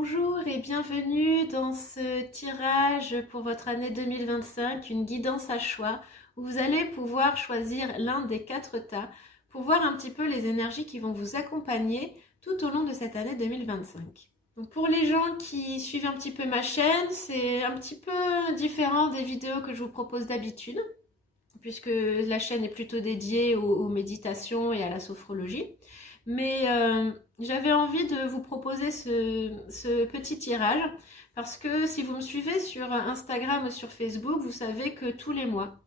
Bonjour et bienvenue dans ce tirage pour votre année 2025, une guidance à choix où vous allez pouvoir choisir l'un des 4 tas pour voir un petit peu les énergies qui vont vous accompagner tout au long de cette année 2025. Donc pour les gens qui suivent un petit peu ma chaîne, c'est un petit peu différent des vidéos que je vous propose d'habitude, puisque la chaîne est plutôt dédiée aux méditations et à la sophrologie. Mais j'avais envie de vous proposer ce petit tirage parce que si vous me suivez sur Instagram ou sur Facebook, vous savez que tous les mois,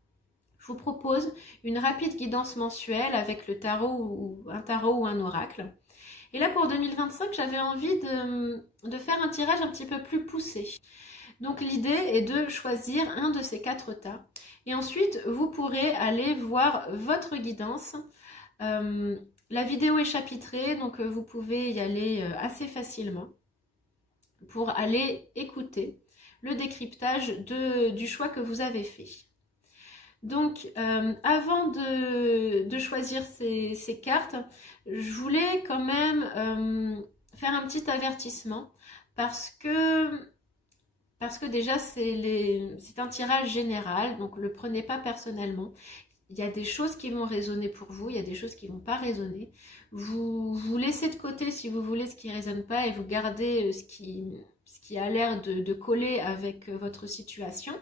je vous propose une rapide guidance mensuelle avec le tarot ou un oracle. Et là pour 2025, j'avais envie de faire un tirage un petit peu plus poussé. Donc l'idée est de choisir un de ces 4 tas. Et ensuite, vous pourrez aller voir votre guidance. La vidéo est chapitrée, donc vous pouvez y aller assez facilement pour aller écouter le décryptage du choix que vous avez fait. Donc, avant de choisir ces cartes, je voulais quand même faire un petit avertissement parce que déjà c'est un tirage général, donc ne le prenez pas personnellement. Il y a des choses qui vont résonner pour vous, il y a des choses qui ne vont pas résonner. Vous laissez de côté si vous voulez ce qui ne résonne pas et vous gardez ce qui a l'air de coller avec votre situation.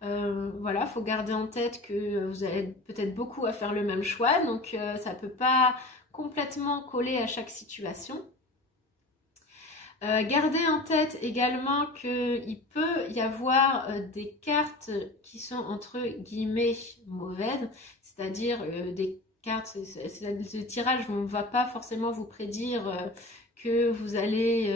Voilà, il faut garder en tête que vous avez peut-être beaucoup à faire le même choix, donc ça ne peut pas complètement coller à chaque situation. Gardez en tête également qu'il peut y avoir des cartes qui sont entre guillemets mauvaises, c'est-à-dire des cartes, ce tirage ne va pas forcément vous prédire que vous allez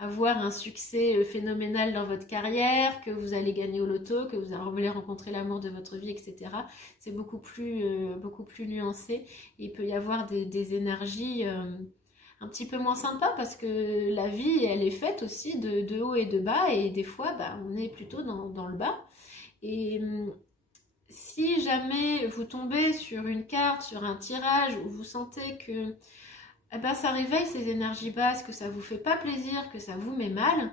avoir un succès phénoménal dans votre carrière, que vous allez gagner au loto, que vous allez rencontrer l'amour de votre vie, etc. C'est beaucoup plus nuancé. Il peut y avoir des énergies un petit peu moins sympa parce que la vie elle est faite aussi de haut et de bas et des fois on est plutôt dans le bas. Et si jamais vous tombez sur une carte, sur un tirage où vous sentez que ça réveille ces énergies basses, que ça vous fait pas plaisir, que ça vous met mal,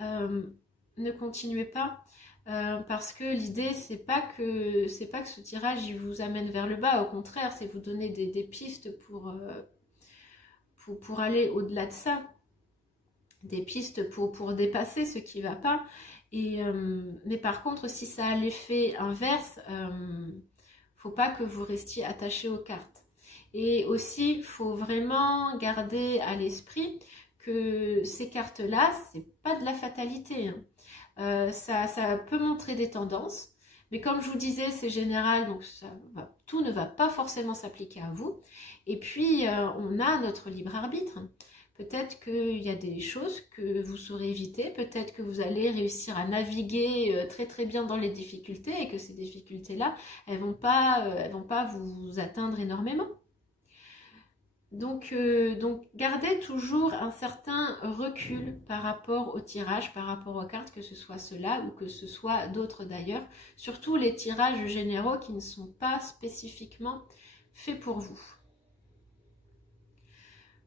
ne continuez pas. Parce que l'idée c'est pas que ce tirage il vous amène vers le bas, au contraire c'est vous donner des pistes pour aller au-delà de ça, des pistes pour dépasser ce qui ne va pas. Mais par contre, si ça a l'effet inverse, faut pas que vous restiez attaché aux cartes. Et aussi, il faut vraiment garder à l'esprit que ces cartes-là, c'est pas de la fatalité. Ça peut montrer des tendances, mais comme je vous disais, c'est général, donc tout ne va pas forcément s'appliquer à vous. Et puis, on a notre libre arbitre. Peut-être qu'il y a des choses que vous saurez éviter, peut-être que vous allez réussir à naviguer très très bien dans les difficultés et que ces difficultés-là, elles vont pas vous atteindre énormément. Donc gardez toujours un certain recul par rapport au tirage, par rapport aux cartes, que ce soit ceux-là ou que ce soit d'autres d'ailleurs. Surtout les tirages généraux qui ne sont pas spécifiquement faits pour vous.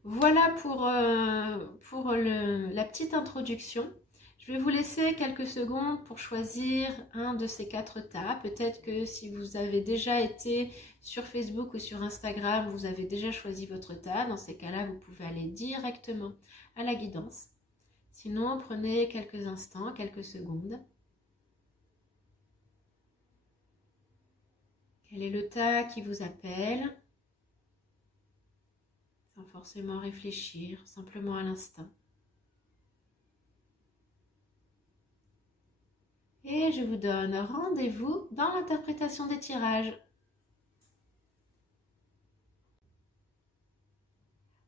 Voilà pour la petite introduction. Je vais vous laisser quelques secondes pour choisir un de ces 4 tas. Peut-être que si vous avez déjà été sur Facebook ou sur Instagram, vous avez déjà choisi votre tas. Dans ces cas-là, vous pouvez aller directement à la guidance. Sinon, prenez quelques instants, quelques secondes. Quel est le tas qui vous appelle ? Sans forcément réfléchir, simplement à l'instant. Et je vous donne rendez-vous dans l'interprétation des tirages.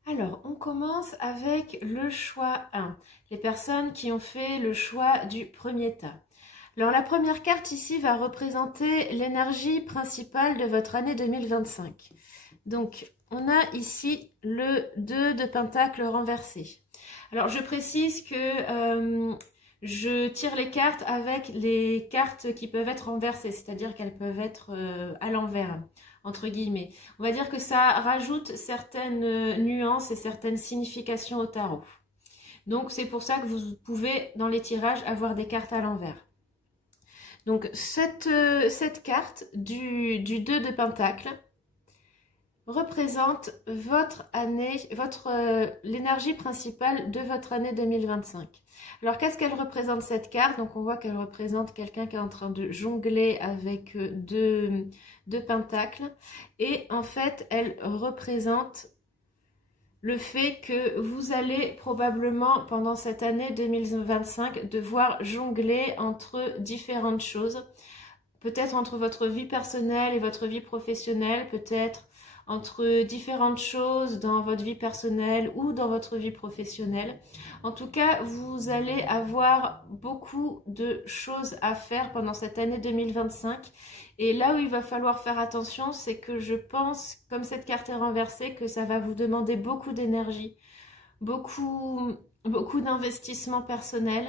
Alors, on commence avec le choix 1. Les personnes qui ont fait le choix du premier tas. Alors, la première carte ici va représenter l'énergie principale de votre année 2025. Donc, on a ici le 2 de Pentacle renversé. Alors, je précise que je tire les cartes avec les cartes qui peuvent être renversées, c'est-à-dire qu'elles peuvent être à l'envers, entre guillemets. On va dire que ça rajoute certaines nuances et certaines significations au tarot. Donc c'est pour ça que vous pouvez dans les tirages avoir des cartes à l'envers. Donc cette carte du 2 de Pentacle représente votre année, l'énergie principale de votre année 2025. Alors qu'est-ce qu'elle représente cette carte? Donc on voit qu'elle représente quelqu'un qui est en train de jongler avec deux pentacles. Et en fait, elle représente le fait que vous allez probablement pendant cette année 2025 devoir jongler entre différentes choses. Peut-être entre votre vie personnelle et votre vie professionnelle, peut-être entre différentes choses dans votre vie personnelle ou dans votre vie professionnelle. En tout cas, vous allez avoir beaucoup de choses à faire pendant cette année 2025. Et là où il va falloir faire attention, c'est que je pense, comme cette carte est renversée, que ça va vous demander beaucoup d'énergie, beaucoup d'investissement personnel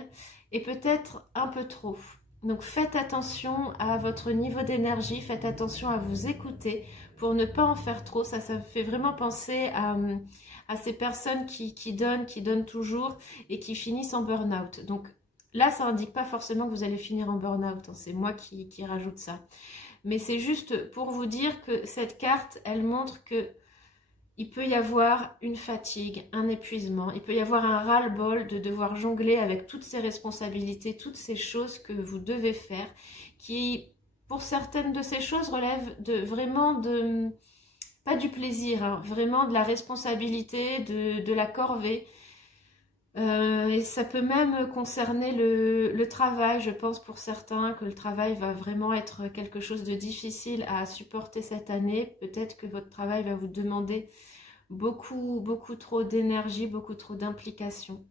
et peut-être un peu trop. Donc faites attention à votre niveau d'énergie, faites attention à vous écouter pour ne pas en faire trop. Ça fait vraiment penser à ces personnes qui donnent toujours et qui finissent en burn-out. Donc là, ça n'indique pas forcément que vous allez finir en burn-out, hein. C'est moi qui rajoute ça. Mais c'est juste pour vous dire que cette carte, elle montre que il peut y avoir une fatigue, un épuisement, il peut y avoir un ras-le-bol de devoir jongler avec toutes ces responsabilités, toutes ces choses que vous devez faire, qui, pour certaines de ces choses, relèvent pas du plaisir, hein, vraiment de la responsabilité, de la corvée. Et ça peut même concerner le travail, je pense pour certains que le travail va vraiment être quelque chose de difficile à supporter cette année. Peut-être que votre travail va vous demander beaucoup trop d'énergie, beaucoup trop d'implication.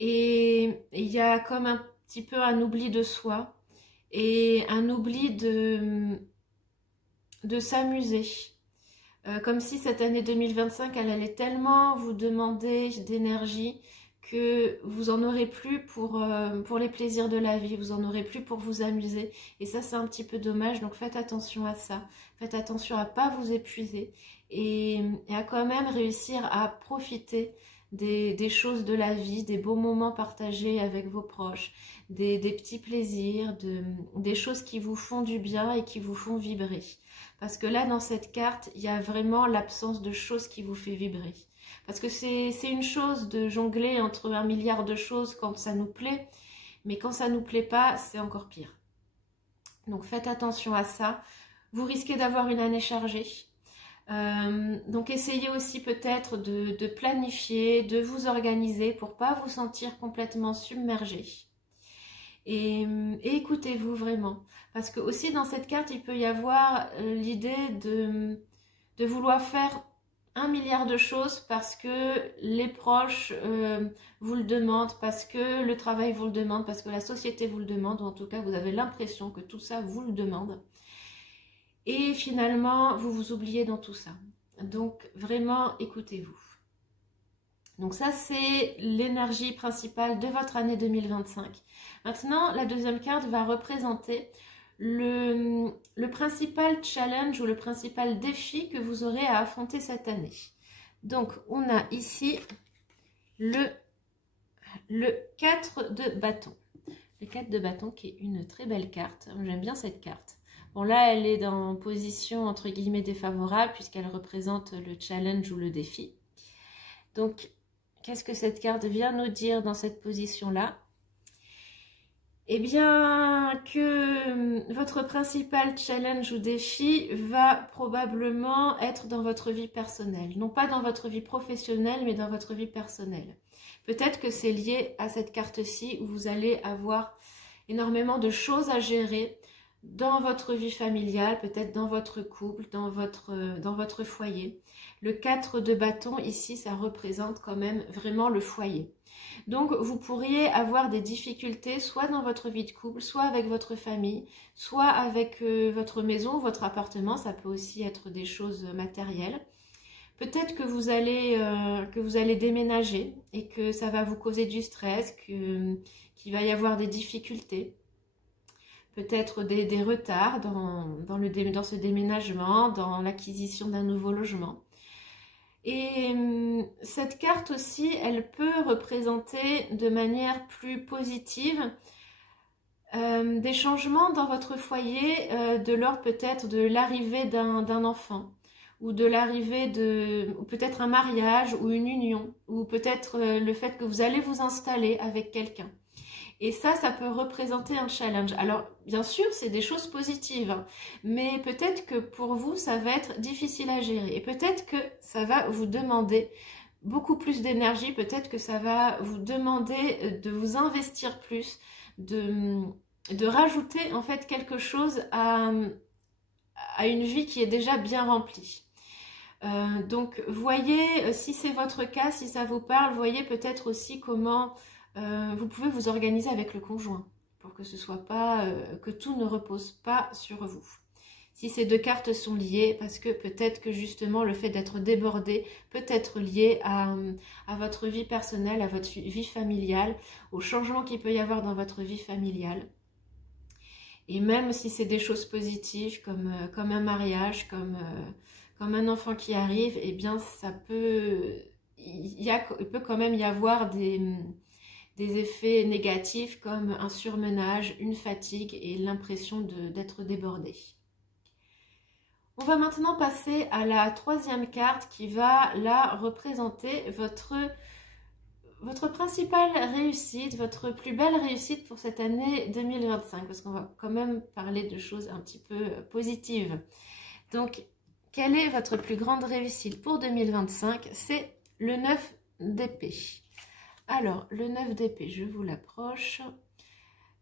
Et il y a comme un petit peu un oubli de soi et un oubli de s'amuser. Comme si cette année 2025, elle allait tellement vous demander d'énergie que vous en aurez plus pour les plaisirs de la vie, vous en aurez plus pour vous amuser. Et ça, c'est un petit peu dommage, donc faites attention à ça. Faites attention à ne pas vous épuiser et à quand même réussir à profiter des choses de la vie, des beaux moments partagés avec vos proches, des petits plaisirs, des choses qui vous font du bien et qui vous font vibrer. Parce que là, dans cette carte, il y a vraiment l'absence de choses qui vous fait vibrer. Parce que c'est une chose de jongler entre un milliard de choses quand ça nous plaît, mais quand ça ne nous plaît pas, c'est encore pire. Donc faites attention à ça. Vous risquez d'avoir une année chargée. Donc essayez aussi peut-être de planifier, de vous organiser pour ne pas vous sentir complètement submergé. Et écoutez-vous vraiment. Parce que aussi dans cette carte, il peut y avoir l'idée de vouloir faire un milliard de choses parce que les proches vous le demandent, parce que le travail vous le demande, parce que la société vous le demande, ou en tout cas vous avez l'impression que tout ça vous le demande. Et finalement, vous vous oubliez dans tout ça. Donc vraiment, écoutez-vous. Donc ça, c'est l'énergie principale de votre année 2025. Maintenant, la deuxième carte va représenter le principal challenge ou le principal défi que vous aurez à affronter cette année. Donc, on a ici le 4 de bâton. Le 4 de bâton qui est une très belle carte. J'aime bien cette carte. Bon, là, elle est en position entre guillemets défavorable puisqu'elle représente le challenge ou le défi. Donc, qu'est-ce que cette carte vient nous dire dans cette position-là? Eh bien, que votre principal challenge ou défi va probablement être dans votre vie personnelle. Non pas dans votre vie professionnelle, mais dans votre vie personnelle. Peut-être que c'est lié à cette carte-ci où vous allez avoir énormément de choses à gérer dans votre vie familiale, peut-être dans votre couple, dans votre foyer. Le 4 de bâton, ici, ça représente quand même vraiment le foyer. Donc, vous pourriez avoir des difficultés soit dans votre vie de couple, soit avec votre famille, soit avec votre maison, votre appartement. Ça peut aussi être des choses matérielles. Peut-être que vous allez déménager et que ça va vous causer du stress, qu'il va y avoir des difficultés. Peut-être des retards dans ce déménagement, dans l'acquisition d'un nouveau logement. Et cette carte aussi, elle peut représenter de manière plus positive des changements dans votre foyer, de l'ordre peut-être de l'arrivée d'un enfant, ou de l'arrivée ou peut-être un mariage ou une union, ou peut-être le fait que vous allez vous installer avec quelqu'un. Et ça peut représenter un challenge. Alors, bien sûr, c'est des choses positives, hein, mais peut-être que pour vous, ça va être difficile à gérer. Et peut-être que ça va vous demander beaucoup plus d'énergie, peut-être que ça va vous demander de vous investir plus, de rajouter en fait quelque chose à une vie qui est déjà bien remplie. Donc voyez, si c'est votre cas, si ça vous parle, voyez peut-être aussi comment vous pouvez vous organiser avec le conjoint pour que ce soit pas, que tout ne repose pas sur vous. Si ces deux cartes sont liées, parce que peut-être que justement le fait d'être débordé peut être lié à votre vie personnelle, à votre vie familiale, au changement qu'il peut y avoir dans votre vie familiale. Et même si c'est des choses positives comme un mariage, comme un enfant qui arrive, eh bien il peut quand même y avoir des effets négatifs comme un surmenage, une fatigue et l'impression d'être débordé. On va maintenant passer à la troisième carte qui va là représenter votre principale réussite, votre plus belle réussite pour cette année 2025, parce qu'on va quand même parler de choses un petit peu positives. Donc, quelle est votre plus grande réussite pour 2025? C'est le 9 d'épée. Alors, le 9 d'épée, je vous l'approche.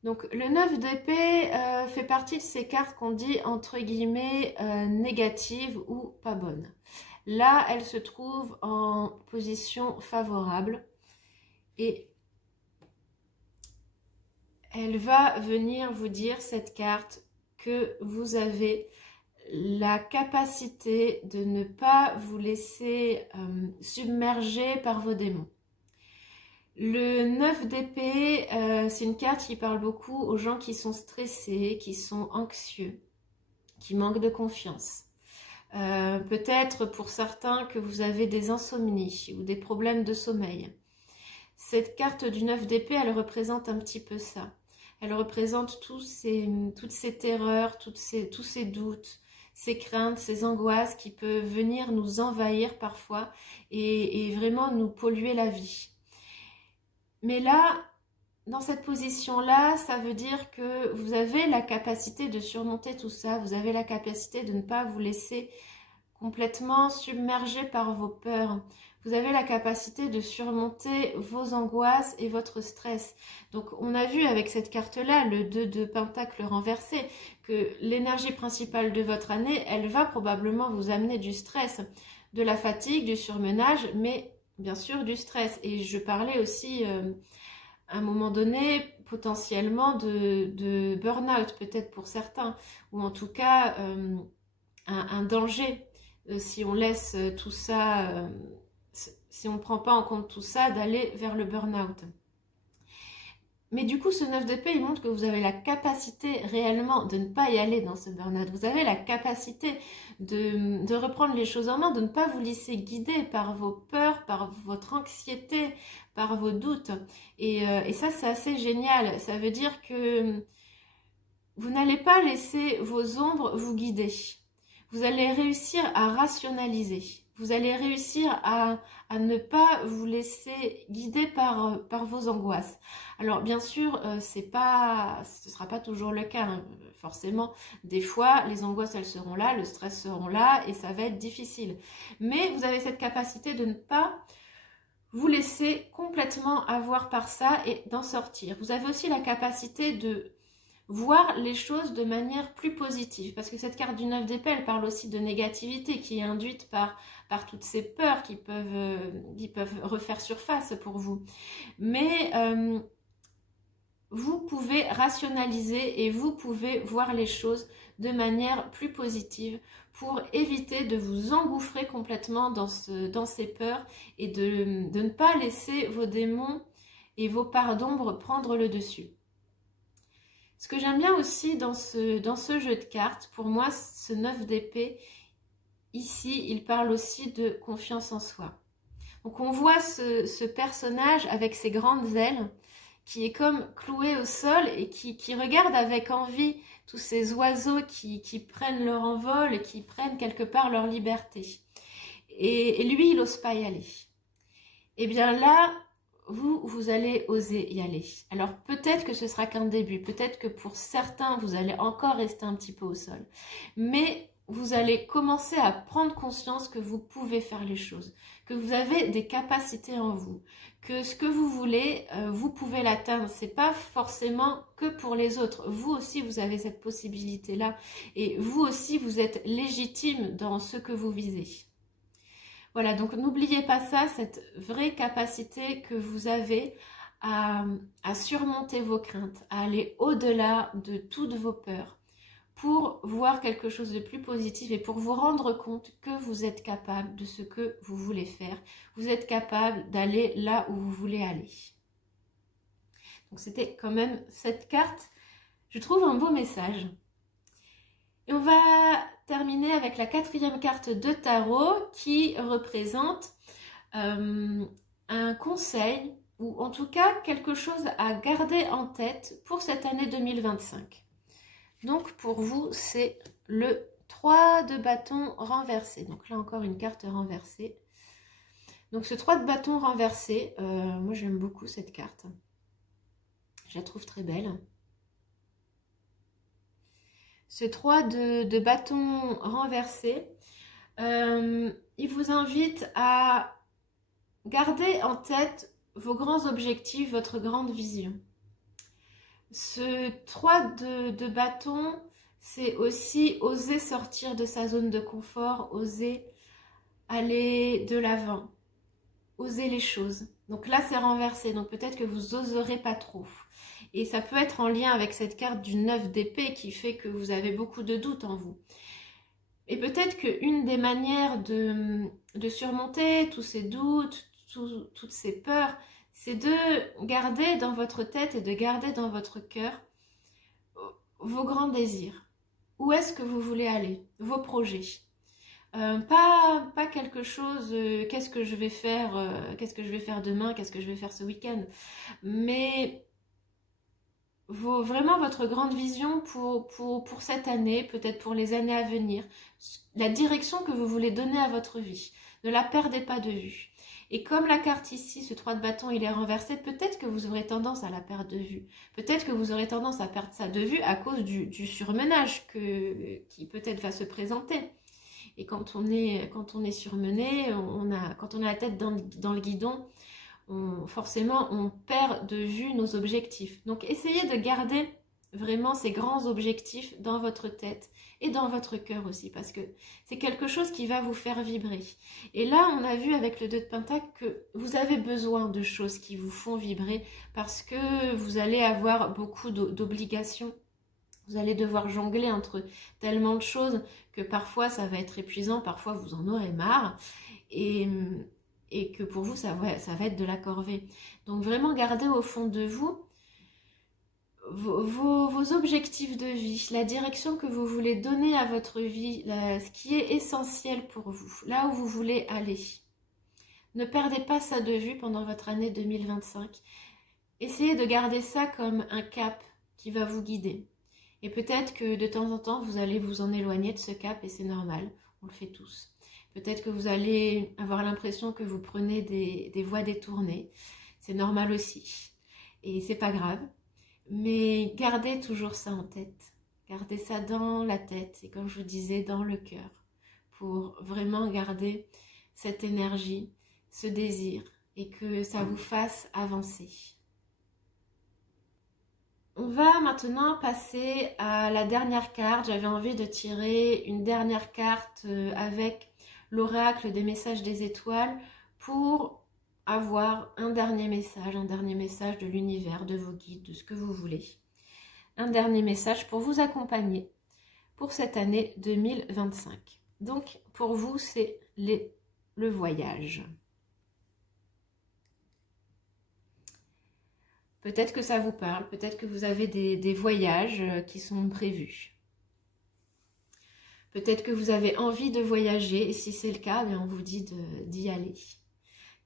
Donc, le 9 d'épée fait partie de ces cartes qu'on dit entre guillemets négatives ou pas bonnes. Là, elle se trouve en position favorable. Et elle va venir vous dire, cette carte, que vous avez la capacité de ne pas vous laisser submerger par vos démons. Le 9 d'épée, c'est une carte qui parle beaucoup aux gens qui sont stressés, qui sont anxieux, qui manquent de confiance. Peut-être pour certains que vous avez des insomnies ou des problèmes de sommeil. Cette carte du 9 d'épée, elle représente un petit peu ça. Elle représente toutes ces terreurs, tous ces doutes, ces craintes, ces angoisses qui peuvent venir nous envahir parfois et vraiment nous polluer la vie. Mais là, dans cette position-là, ça veut dire que vous avez la capacité de surmonter tout ça. Vous avez la capacité de ne pas vous laisser complètement submerger par vos peurs. Vous avez la capacité de surmonter vos angoisses et votre stress. Donc, on a vu avec cette carte-là, le 2 de Pentacle renversé, que l'énergie principale de votre année, elle va probablement vous amener du stress, de la fatigue, du surmenage, mais bien sûr du stress. Et je parlais aussi, à un moment donné, potentiellement de burn-out, peut-être pour certains, ou en tout cas, un danger, si on laisse tout ça... si on ne prend pas en compte tout ça, d'aller vers le burn-out. Mais du coup, ce 9 d'épée, il montre que vous avez la capacité réellement de ne pas y aller dans ce burn-out. Vous avez la capacité de reprendre les choses en main, de ne pas vous laisser guider par vos peurs, par votre anxiété, par vos doutes. Et ça, c'est assez génial. Ça veut dire que vous n'allez pas laisser vos ombres vous guider. Vous allez réussir à rationaliser. Vous allez réussir à ne pas vous laisser guider par vos angoisses. Alors bien sûr, ce ne sera pas toujours le cas, hein. Forcément. Des fois, les angoisses, elles seront là, le stress seront là et ça va être difficile. Mais vous avez cette capacité de ne pas vous laisser complètement avoir par ça et d'en sortir. Vous avez aussi la capacité de voir les choses de manière plus positive, parce que cette carte du 9 d'épée, elle parle aussi de négativité qui est induite par toutes ces peurs qui peuvent refaire surface pour vous. Mais vous pouvez rationaliser et vous pouvez voir les choses de manière plus positive pour éviter de vous engouffrer complètement dans ces peurs et de ne pas laisser vos démons et vos parts d'ombre prendre le dessus. Ce que j'aime bien aussi dans ce jeu de cartes, pour moi, ce 9 d'épée, ici, il parle aussi de confiance en soi. Donc on voit ce personnage avec ses grandes ailes qui est comme cloué au sol et qui regarde avec envie tous ces oiseaux qui prennent leur envol et qui prennent quelque part leur liberté. Et lui, il n'ose pas y aller. Et bien là, vous allez oser y aller. Alors peut-être que ce sera qu'un début, peut-être que pour certains, vous allez encore rester un petit peu au sol. Mais vous allez commencer à prendre conscience que vous pouvez faire les choses, que vous avez des capacités en vous, que ce que vous voulez, vous pouvez l'atteindre. C'est pas forcément que pour les autres. Vous aussi, vous avez cette possibilité-là. Et vous aussi, vous êtes légitime dans ce que vous visez. Voilà, donc n'oubliez pas ça, cette vraie capacité que vous avez à surmonter vos craintes, à aller au-delà de toutes vos peurs, pour voir quelque chose de plus positif et pour vous rendre compte que vous êtes capable de ce que vous voulez faire. Vous êtes capable d'aller là où vous voulez aller. Donc c'était quand même cette carte, je trouve un beau message. Et on va terminer avec la 4e carte de tarot qui représente un conseil ou en tout cas quelque chose à garder en tête pour cette année 2025. Donc pour vous, c'est le 3 de bâton renversé. Donc là encore une carte renversée. Donc ce 3 de bâton renversé, moi j'aime beaucoup cette carte. Je la trouve très belle. Ce 3 de bâton renversé, il vous invite à garder en tête vos grands objectifs, votre grande vision. Ce 3 de bâton, c'est aussi oser sortir de sa zone de confort, oser aller de l'avant, oser les choses. Donc là, c'est renversé, donc peut-être que vous oserez pas trop. Et ça peut être en lien avec cette carte du 9 d'épée qui fait que vous avez beaucoup de doutes en vous. Et peut-être qu'une des manières de surmonter tous ces doutes, toutes ces peurs, c'est de garder dans votre tête et de garder dans votre cœur vos grands désirs. Où est-ce que vous voulez aller? Vos projets. Pas quelque chose, qu'est-ce que je vais faire demain, qu'est-ce que je vais faire ce week-end. Mais vraiment votre grande vision pour cette année, peut-être pour les années à venir. La direction que vous voulez donner à votre vie. Ne la perdez pas de vue. Et comme la carte ici, ce 3 de bâton, il est renversé, peut-être que vous aurez tendance à la perdre de vue. Peut-être que vous aurez tendance à perdre ça de vue à cause du surmenage qui peut-être va se présenter. Et quand on est surmené, quand on a la tête dans le guidon, forcément on perd de vue nos objectifs. Donc essayez de garder vraiment ces grands objectifs dans votre tête et dans votre cœur aussi, parce que c'est quelque chose qui va vous faire vibrer. Et là, on a vu avec le 2 de Pentacle que vous avez besoin de choses qui vous font vibrer, parce que vous allez avoir beaucoup d'obligations. Vous allez devoir jongler entre tellement de choses que parfois ça va être épuisant, parfois vous en aurez marre, et que pour vous ça va être de la corvée. Donc vraiment gardez au fond de vous vos objectifs de vie, la direction que vous voulez donner à votre vie, ce qui est essentiel pour vous, là où vous voulez aller. Ne perdez pas ça de vue pendant votre année 2025. Essayez de garder ça comme un cap qui va vous guider. Et peut-être que de temps en temps, vous allez vous en éloigner de ce cap et c'est normal, on le fait tous. Peut-être que vous allez avoir l'impression que vous prenez des voies détournées. C'est normal aussi. Et c'est pas grave. Mais gardez toujours ça en tête. Gardez ça dans la tête et comme je vous disais, dans le cœur. Pour vraiment garder cette énergie, ce désir et que ça vous fasse avancer. On va maintenant passer à la dernière carte. J'avais envie de tirer une dernière carte avec l'oracle des messages des étoiles pour avoir un dernier message de l'univers, de vos guides, de ce que vous voulez. Un dernier message pour vous accompagner pour cette année 2025. Donc, pour vous, c'est le voyage. Peut-être que ça vous parle, peut-être que vous avez des voyages qui sont prévus. Peut-être que vous avez envie de voyager, et si c'est le cas, bien on vous dit d'y aller.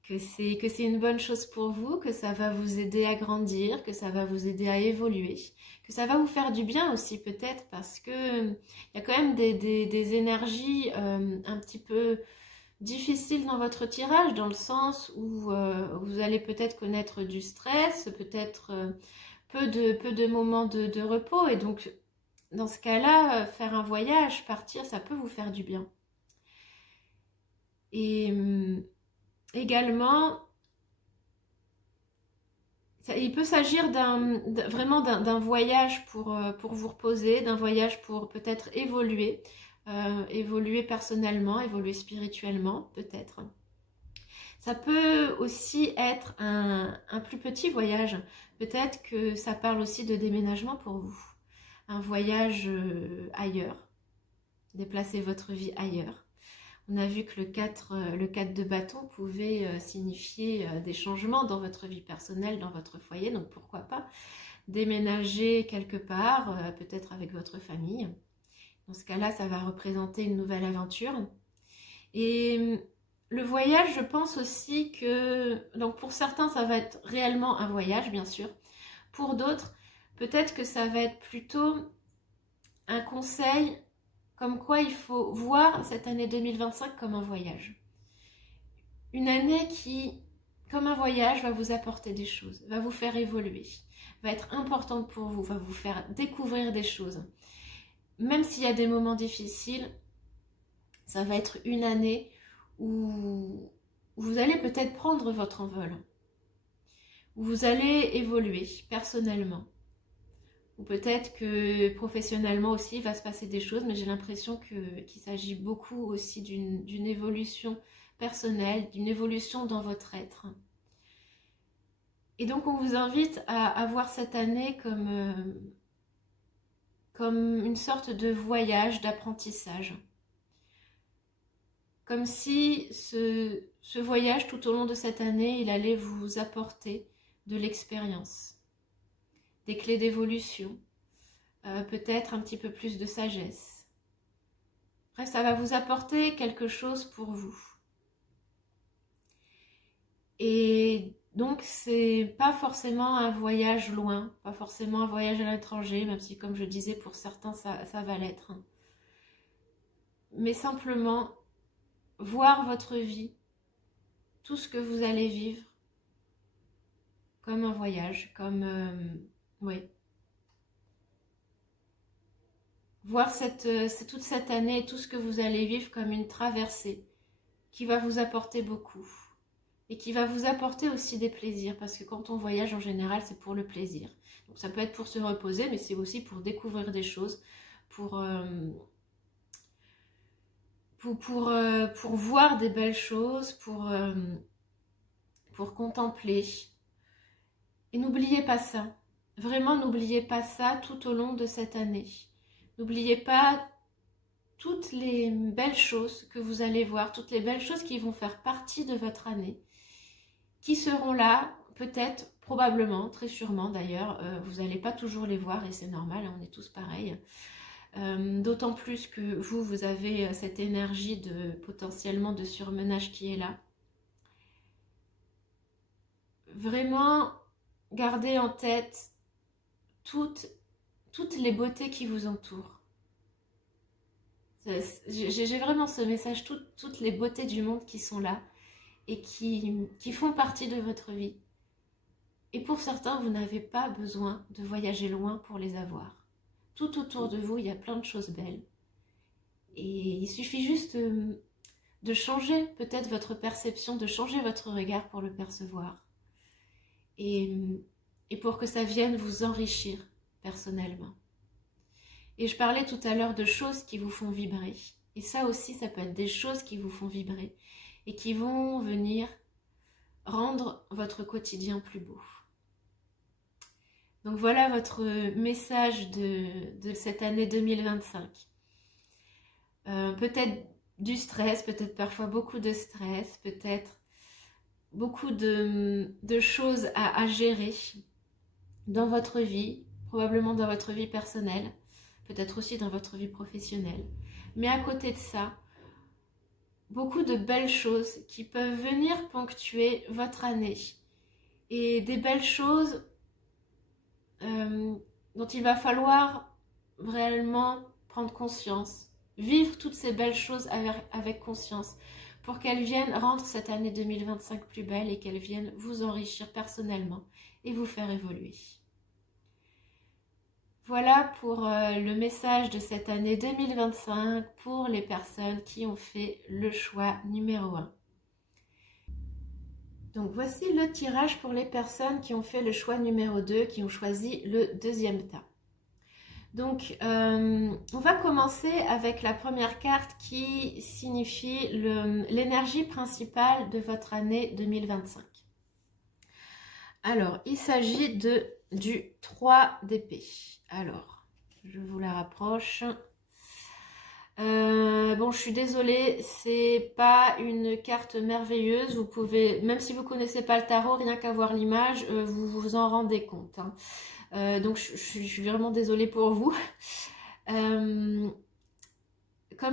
Que c'est une bonne chose pour vous, que ça va vous aider à grandir, que ça va vous aider à évoluer, que ça va vous faire du bien aussi peut-être, parce que il y a quand même des énergies un petit peu difficiles dans votre tirage, dans le sens où vous allez peut-être connaître du stress, peut-être peu de moments de repos, et donc dans ce cas-là, faire un voyage, partir, ça peut vous faire du bien. Et également, il peut s'agir vraiment d'un voyage pour vous reposer, d'un voyage pour peut-être évoluer, évoluer personnellement, évoluer spirituellement, peut-être. Ça peut aussi être un plus petit voyage. Peut-être que ça parle aussi de déménagement pour vous. Un voyage ailleurs, déplacer votre vie ailleurs. On a vu que le 4 de bâton pouvait signifier des changements dans votre vie personnelle, dans votre foyer, donc pourquoi pas déménager quelque part, peut-être avec votre famille. Dans ce cas-là, ça va représenter une nouvelle aventure. Et le voyage, je pense aussi que, donc pour certains, ça va être réellement un voyage, bien sûr. Pour d'autres, peut-être que ça va être plutôt un conseil, comme quoi il faut voir cette année 2025 comme un voyage. Une année qui, comme un voyage, va vous apporter des choses, va vous faire évoluer, va être importante pour vous, va vous faire découvrir des choses. Même s'il y a des moments difficiles, ça va être une année où vous allez peut-être prendre votre envol, où vous allez évoluer personnellement. Ou peut-être que professionnellement aussi, il va se passer des choses, mais j'ai l'impression qu'il s'agit beaucoup aussi d'une évolution personnelle, d'une évolution dans votre être. Et donc, on vous invite à voir cette année comme une sorte de voyage, d'apprentissage. Comme si ce voyage, tout au long de cette année, il allait vous apporter de l'expérience, des clés d'évolution, peut-être un petit peu plus de sagesse. Bref, ça va vous apporter quelque chose pour vous. Et donc, c'est pas forcément un voyage loin, pas forcément un voyage à l'étranger, même si, comme je disais, pour certains, ça va l'être. Mais simplement, voir votre vie, tout ce que vous allez vivre, comme un voyage, comme... oui. Voir toute cette année et tout ce que vous allez vivre comme une traversée qui va vous apporter beaucoup et qui va vous apporter aussi des plaisirs, parce que quand on voyage en général c'est pour le plaisir. Donc ça peut être pour se reposer, mais c'est aussi pour découvrir des choses, pour voir des belles choses, pour contempler. Et n'oubliez pas ça, vraiment n'oubliez pas ça tout au long de cette année. N'oubliez pas toutes les belles choses que vous allez voir, toutes les belles choses qui vont faire partie de votre année, qui seront là, peut-être, probablement, très sûrement d'ailleurs, vous n'allez pas toujours les voir et c'est normal, on est tous pareils. D'autant plus que vous avez cette énergie potentiellement de surmenage qui est là. Vraiment, gardez en tête toutes les beautés qui vous entourent. J'ai vraiment ce message, toutes les beautés du monde qui sont là et qui font partie de votre vie. Et pour certains, vous n'avez pas besoin de voyager loin pour les avoir. Tout autour de vous, il y a plein de choses belles. Et il suffit juste de changer peut-être votre perception, de changer votre regard pour le percevoir. Et pour que ça vienne vous enrichir personnellement. Et je parlais tout à l'heure de choses qui vous font vibrer. Et ça aussi, ça peut être des choses qui vous font vibrer et qui vont venir rendre votre quotidien plus beau. Donc voilà votre message de cette année 2025. Peut-être du stress, peut-être parfois beaucoup de stress, peut-être beaucoup de choses à gérer dans votre vie, probablement dans votre vie personnelle, peut-être aussi dans votre vie professionnelle. Mais à côté de ça, beaucoup de belles choses qui peuvent venir ponctuer votre année. Et des belles choses dont il va falloir réellement prendre conscience. Vivre toutes ces belles choses avec conscience pour qu'elles viennent rendre cette année 2025 plus belle et qu'elles viennent vous enrichir personnellement et vous faire évoluer. Voilà pour le message de cette année 2025 pour les personnes qui ont fait le choix numéro 1. Donc voici le tirage pour les personnes qui ont fait le choix numéro 2, qui ont choisi le deuxième tas. Donc on va commencer avec la première carte qui signifie l'énergie principale de votre année 2025. Alors il s'agit du 3 d'épée. Alors, je vous la rapproche. Bon, je suis désolée, c'est pas une carte merveilleuse. Vous pouvez, même si vous connaissez pas le tarot, rien qu'à voir l'image, vous vous en rendez compte. Hein. Donc, je suis vraiment désolée pour vous. Comme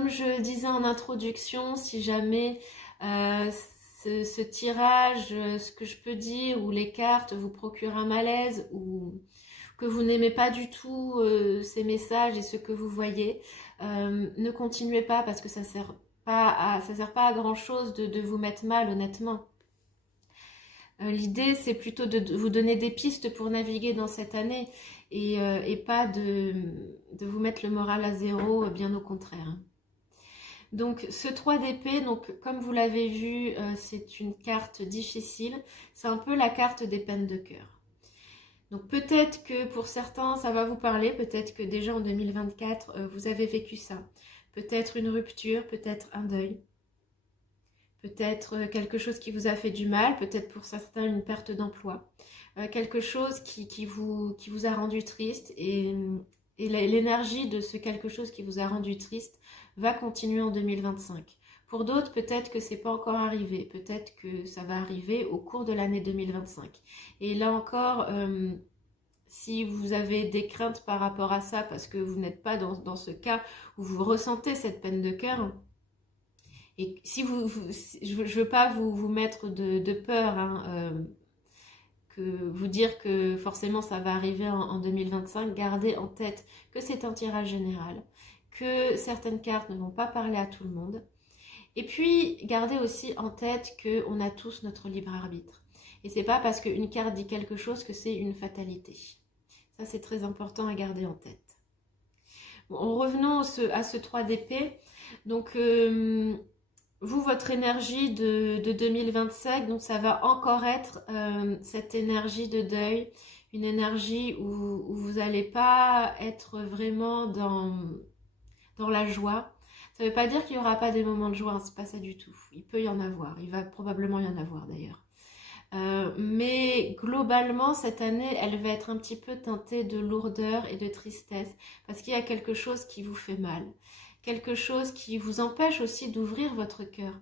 je disais en introduction, si jamais ce tirage, ce que je peux dire, ou les cartes vous procurent un malaise, ou que vous n'aimez pas du tout ces messages et ce que vous voyez, ne continuez pas parce que ça sert pas à grand chose de vous mettre mal, honnêtement. L'idée c'est plutôt de vous donner des pistes pour naviguer dans cette année et pas de vous mettre le moral à zéro, bien au contraire. Hein. Donc ce 3 d'épée, donc comme vous l'avez vu, c'est une carte difficile, c'est un peu la carte des peines de cœur. Donc peut-être que pour certains ça va vous parler, peut-être que déjà en 2024 vous avez vécu ça. Peut-être une rupture, peut-être un deuil, peut-être quelque chose qui vous a fait du mal, peut-être pour certains une perte d'emploi, quelque chose qui vous a rendu triste et l'énergie de ce quelque chose qui vous a rendu triste va continuer en 2025. Pour d'autres, peut-être que c'est pas encore arrivé, peut-être que ça va arriver au cours de l'année 2025. Et là encore, si vous avez des craintes par rapport à ça, parce que vous n'êtes pas dans ce cas où vous ressentez cette peine de cœur, et si je veux pas vous mettre de peur, hein, que vous dire que forcément ça va arriver en 2025, gardez en tête que c'est un tirage général, que certaines cartes ne vont pas parler à tout le monde. Et puis, gardez aussi en tête qu'on a tous notre libre arbitre. Et c'est pas parce qu'une carte dit quelque chose que c'est une fatalité. Ça, c'est très important à garder en tête. Bon, revenons à ce 3 d'épée. Donc, vous, votre énergie de 2025, donc ça va encore être cette énergie de deuil, une énergie où vous n'allez pas être vraiment dans la joie. Ça ne veut pas dire qu'il n'y aura pas des moments de joie, hein, c'est pas ça du tout. Il peut y en avoir, il va probablement y en avoir d'ailleurs. Mais globalement, cette année, elle va être un petit peu teintée de lourdeur et de tristesse parce qu'il y a quelque chose qui vous fait mal. Quelque chose qui vous empêche aussi d'ouvrir votre cœur.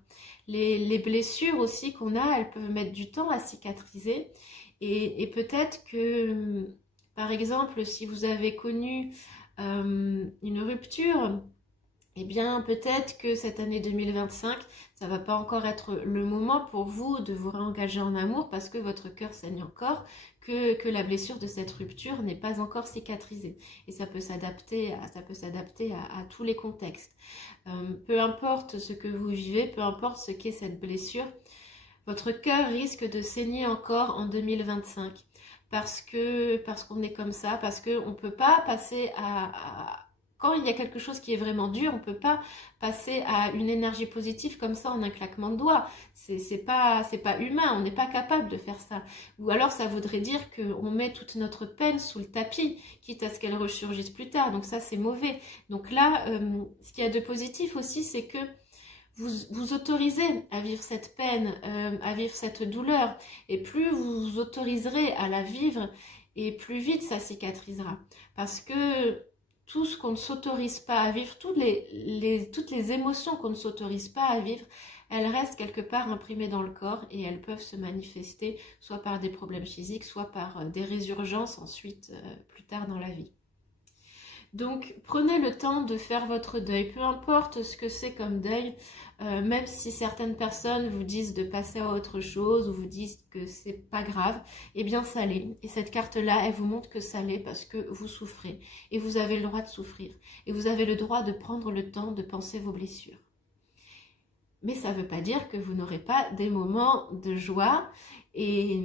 Les blessures aussi qu'on a, elles peuvent mettre du temps à cicatriser. Et peut-être que, par exemple, si vous avez connu une rupture, eh bien peut-être que cette année 2025, ça va pas encore être le moment pour vous de vous réengager en amour parce que votre cœur saigne encore, que la blessure de cette rupture n'est pas encore cicatrisée. Et ça peut s'adapter à tous les contextes. Peu importe ce que vous vivez, peu importe ce qu'est cette blessure, votre cœur risque de saigner encore en 2025 parce qu'on est comme ça, parce qu'on ne peut pas passer quand il y a quelque chose qui est vraiment dur, on ne peut pas passer à une énergie positive comme ça en un claquement de doigts. C'est pas humain, on n'est pas capable de faire ça. Ou alors ça voudrait dire qu'on met toute notre peine sous le tapis, quitte à ce qu'elle ressurgisse plus tard. Donc ça, c'est mauvais. Donc là, ce qu'il y a de positif aussi, c'est que vous autorisez à vivre cette peine, à vivre cette douleur. Et plus vous vous autoriserez à la vivre, et plus vite ça cicatrisera. Parce que tout ce qu'on ne s'autorise pas à vivre, toutes les émotions qu'on ne s'autorise pas à vivre, elles restent quelque part imprimées dans le corps et elles peuvent se manifester soit par des problèmes physiques, soit par des résurgences ensuite plus tard dans la vie. Donc prenez le temps de faire votre deuil, peu importe ce que c'est comme deuil, même si certaines personnes vous disent de passer à autre chose ou vous disent que c'est pas grave, eh bien ça l'est. Et cette carte-là, elle vous montre que ça l'est parce que vous souffrez et vous avez le droit de souffrir et vous avez le droit de prendre le temps de penser vos blessures. Mais ça ne veut pas dire que vous n'aurez pas des moments de joie et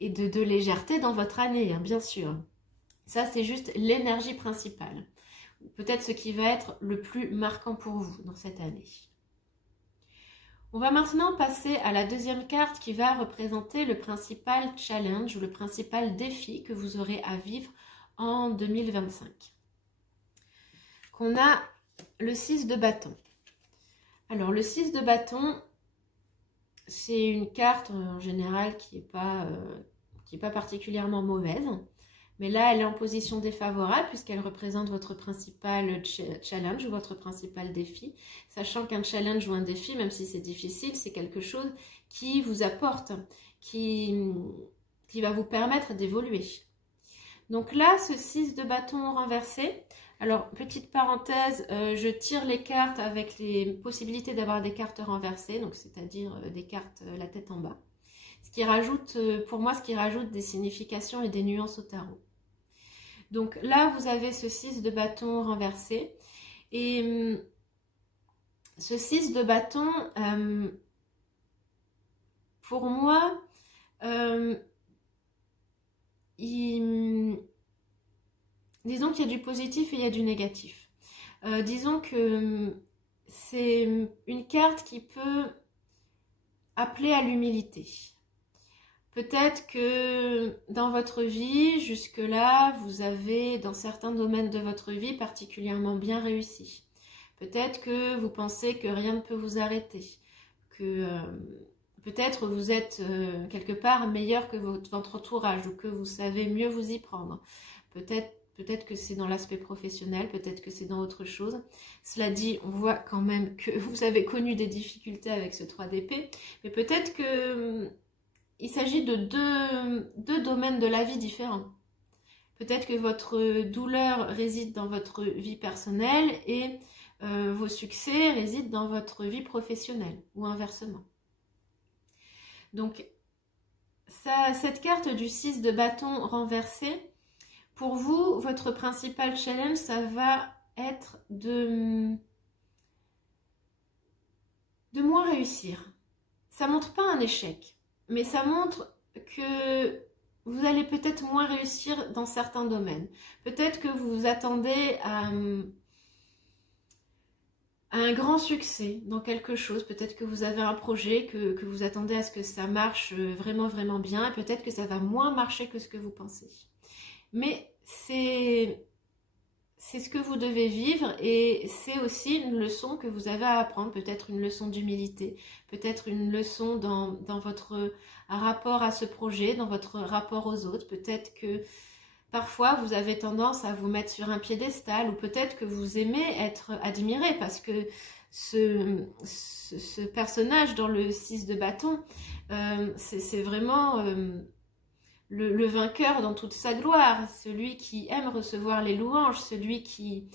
de légèreté dans votre année, hein, bien sûr. Ça, c'est juste l'énergie principale. Peut-être ce qui va être le plus marquant pour vous dans cette année. On va maintenant passer à la deuxième carte qui va représenter le principal challenge ou le principal défi que vous aurez à vivre en 2025. Qu'on a le 6 de bâton. Alors, le 6 de bâton, c'est une carte en général qui n'est pas particulièrement mauvaise. Mais là, elle est en position défavorable puisqu'elle représente votre principal challenge ou votre principal défi. Sachant qu'un challenge ou un défi, même si c'est difficile, c'est quelque chose qui vous apporte, qui va vous permettre d'évoluer. Donc là, ce 6 de bâton renversé. Alors, petite parenthèse, je tire les cartes avec les possibilités d'avoir des cartes renversées, donc c'est-à-dire des cartes la tête en bas. Ce qui rajoute, pour moi, ce qui rajoute des significations et des nuances au tarot. Donc là, vous avez ce 6 de bâton renversé. Et ce 6 de bâton, pour moi, disons qu'il y a du positif et il y a du négatif. Disons que c'est une carte qui peut appeler à l'humilité. Peut-être que dans votre vie, jusque-là, vous avez, dans certains domaines de votre vie, particulièrement bien réussi. Peut-être que vous pensez que rien ne peut vous arrêter, que peut-être vous êtes quelque part meilleur que votre entourage ou que vous savez mieux vous y prendre. Peut-être que c'est dans l'aspect professionnel, peut-être que c'est dans autre chose. Cela dit, on voit quand même que vous avez connu des difficultés avec ce 3 d'épée, mais peut-être que il s'agit de deux domaines de la vie différents. Peut-être que votre douleur réside dans votre vie personnelle et vos succès résident dans votre vie professionnelle ou inversement. Donc, cette carte du 6 de bâton renversé, pour vous, votre principal challenge, ça va être de moins réussir. Ça ne montre pas un échec. Mais ça montre que vous allez peut-être moins réussir dans certains domaines. Peut-être que vous vous attendez à un grand succès dans quelque chose. Peut-être que vous avez un projet, que vous attendez à ce que ça marche vraiment, vraiment bien. Et peut-être que ça va moins marcher que ce que vous pensez. Mais c'est ce que vous devez vivre et c'est aussi une leçon que vous avez à apprendre, peut-être une leçon d'humilité, peut-être une leçon dans votre rapport à ce projet, dans votre rapport aux autres. Peut-être que parfois vous avez tendance à vous mettre sur un piédestal ou peut-être que vous aimez être admiré parce que ce personnage dans le 6 de bâton, c'est vraiment le vainqueur dans toute sa gloire, celui qui aime recevoir les louanges, celui qui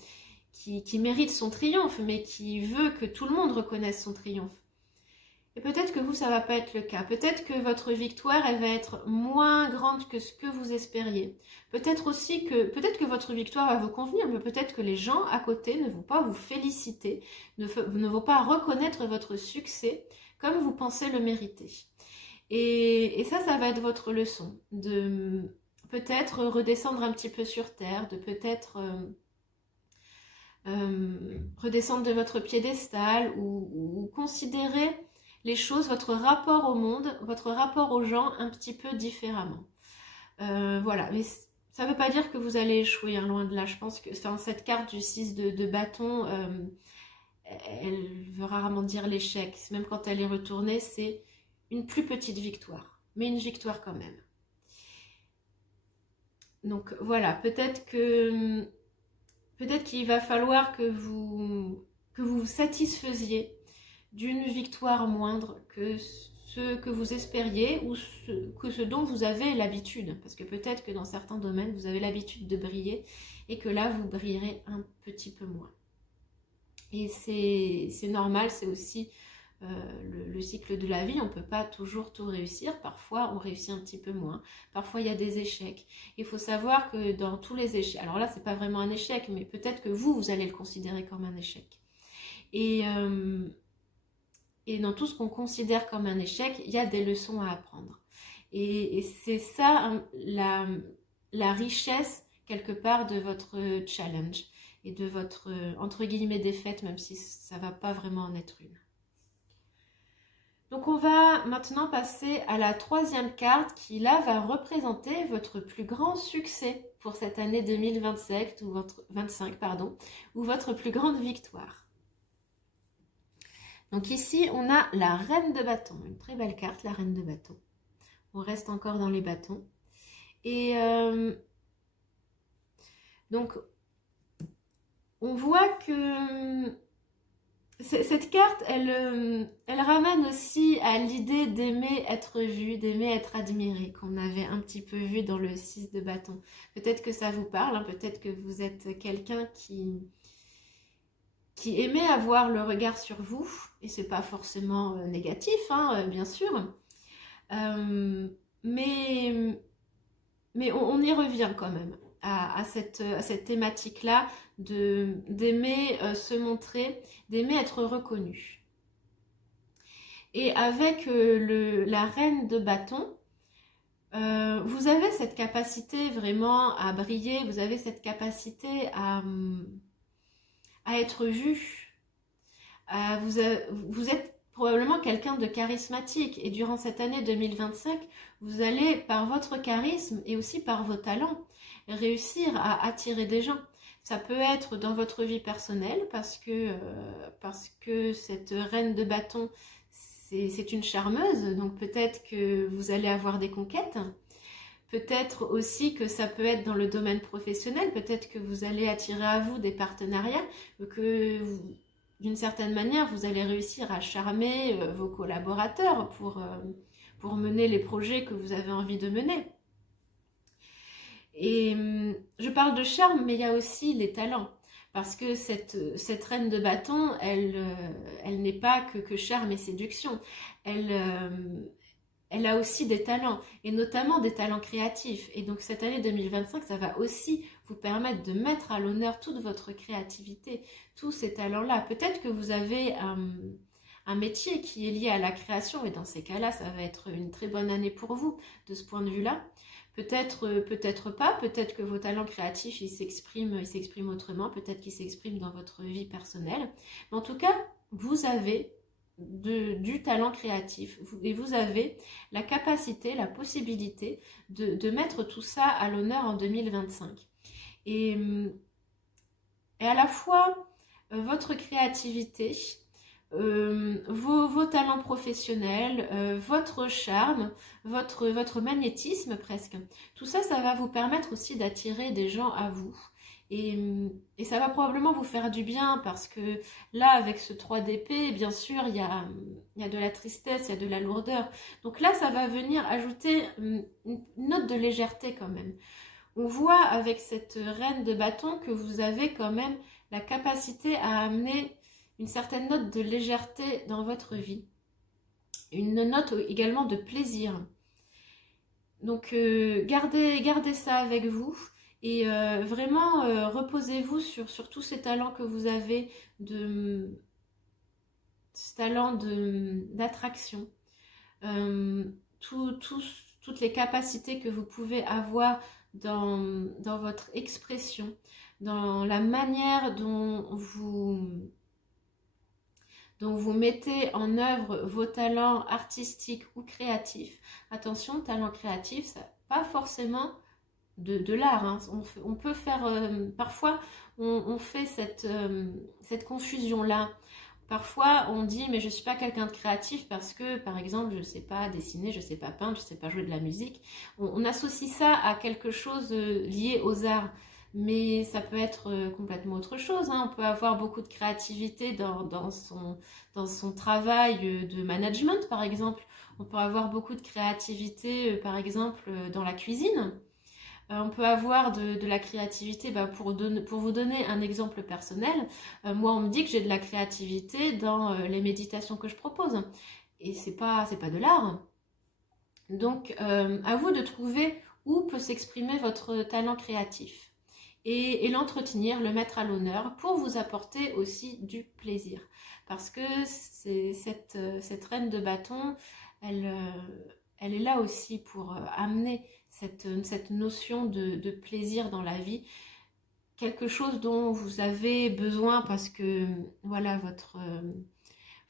mérite son triomphe, mais qui veut que tout le monde reconnaisse son triomphe. Et peut-être que vous, ça ne va pas être le cas. Peut-être que votre victoire, elle va être moins grande que ce que vous espériez. Peut-être aussi que votre victoire va vous convenir, mais peut-être que les gens à côté ne vont pas vous féliciter, ne vont pas reconnaître votre succès comme vous pensez le mériter. Et ça va être votre leçon, de peut-être redescendre un petit peu sur terre, de peut-être redescendre de votre piédestal ou considérer les choses, votre rapport au monde, votre rapport aux gens un petit peu différemment. Voilà, mais ça ne veut pas dire que vous allez échouer, hein, loin de là. Je pense que cette carte du 6 de bâton, elle veut rarement dire l'échec. Même quand elle est retournée, c'est une plus petite victoire, mais une victoire quand même. Donc voilà, peut-être qu'il va falloir que vous vous satisfaisiez d'une victoire moindre que ce que vous espériez ou ce dont vous avez l'habitude. Parce que peut-être que dans certains domaines, vous avez l'habitude de briller et que là, vous brillerez un petit peu moins. Et c'est normal, c'est aussi le cycle de la vie. On ne peut pas toujours tout réussir. Parfois, on réussit un petit peu moins. Parfois, il y a des échecs. Il faut savoir que dans tous les échecs, alors là, c'est pas vraiment un échec, mais peut-être que vous allez le considérer comme un échec. Et dans tout ce qu'on considère comme un échec, il y a des leçons à apprendre. Et c'est ça la richesse, quelque part, de votre challenge et de votre, entre guillemets, défaite, même si ça ne va pas vraiment en être une. Donc on va maintenant passer à la troisième carte qui là va représenter votre plus grand succès pour cette année 2025 ou votre plus grande victoire. Donc ici on a la reine de bâton, une très belle carte, la reine de bâton. On reste encore dans les bâtons. Et donc on voit que cette carte, elle ramène aussi à l'idée d'aimer être vu, d'aimer être admiré, qu'on avait un petit peu vu dans le 6 de bâton. Peut-être que ça vous parle, hein, peut-être que vous êtes quelqu'un qui aimait avoir le regard sur vous, et c'est pas forcément négatif, hein, bien sûr, mais on y revient quand même à cette thématique-là d'aimer se montrer, d'aimer être reconnu. Et avec la reine de bâton, vous avez cette capacité vraiment à briller, vous avez cette capacité à être vu. Vous êtes probablement quelqu'un de charismatique et durant cette année 2025, vous allez par votre charisme et aussi par vos talents réussir à attirer des gens. Ça peut être dans votre vie personnelle parce que cette reine de bâton, c'est une charmeuse, donc peut-être que vous allez avoir des conquêtes. Peut-être aussi que ça peut être dans le domaine professionnel, peut-être que vous allez attirer à vous des partenariats, que d'une certaine manière, vous allez réussir à charmer vos collaborateurs pour mener les projets que vous avez envie de mener. Et je parle de charme, mais il y a aussi les talents. Parce que cette reine de bâton, elle n'est pas que charme et séduction. Elle a aussi des talents, et notamment des talents créatifs. Et donc cette année 2025, ça va aussi vous permettre de mettre à l'honneur toute votre créativité, tous ces talents-là. Peut-être que vous avez un métier qui est lié à la création, et dans ces cas-là, ça va être une très bonne année pour vous, de ce point de vue-là. Peut-être pas, peut-être que vos talents créatifs, ils s'expriment autrement, peut-être qu'ils s'expriment dans votre vie personnelle. Mais en tout cas, vous avez du talent créatif et vous avez la capacité, la possibilité de mettre tout ça à l'honneur en 2025. Et à la fois, votre créativité, vos talents professionnels, votre charme, votre magnétisme presque. Tout ça, ça va vous permettre aussi d'attirer des gens à vous. Et ça va probablement vous faire du bien parce que là, avec ce 3 d'épée, bien sûr, il y a de la tristesse, il y a de la lourdeur. Donc là, ça va venir ajouter une note de légèreté quand même. On voit avec cette reine de bâton que vous avez quand même la capacité à amener une certaine note de légèreté dans votre vie. Une note également de plaisir. Donc gardez ça avec vous et vraiment reposez-vous sur tous ces talents que vous avez, ce talent d'attraction, toutes les capacités que vous pouvez avoir dans votre expression, dans la manière dont vous mettez en œuvre vos talents artistiques ou créatifs. Attention, talent créatif, ça pas forcément de l'art. Hein. On peut faire, parfois, on fait cette confusion-là. Parfois, on dit, mais je ne suis pas quelqu'un de créatif parce que, par exemple, je ne sais pas dessiner, je ne sais pas peindre, je ne sais pas jouer de la musique. On associe ça à quelque chose lié aux arts. Mais ça peut être complètement autre chose. Hein. On peut avoir beaucoup de créativité dans son travail de management, par exemple. On peut avoir beaucoup de créativité, par exemple, dans la cuisine. On peut avoir de la créativité, pour vous donner un exemple personnel. Moi, on me dit que j'ai de la créativité dans les méditations que je propose. Et c'est pas de l'art. Donc, à vous de trouver où peut s'exprimer votre talent créatif. Et l'entretenir, le mettre à l'honneur pour vous apporter aussi du plaisir. Parce que cette reine de bâton, elle est là aussi pour amener cette notion de plaisir dans la vie. Quelque chose dont vous avez besoin parce que voilà,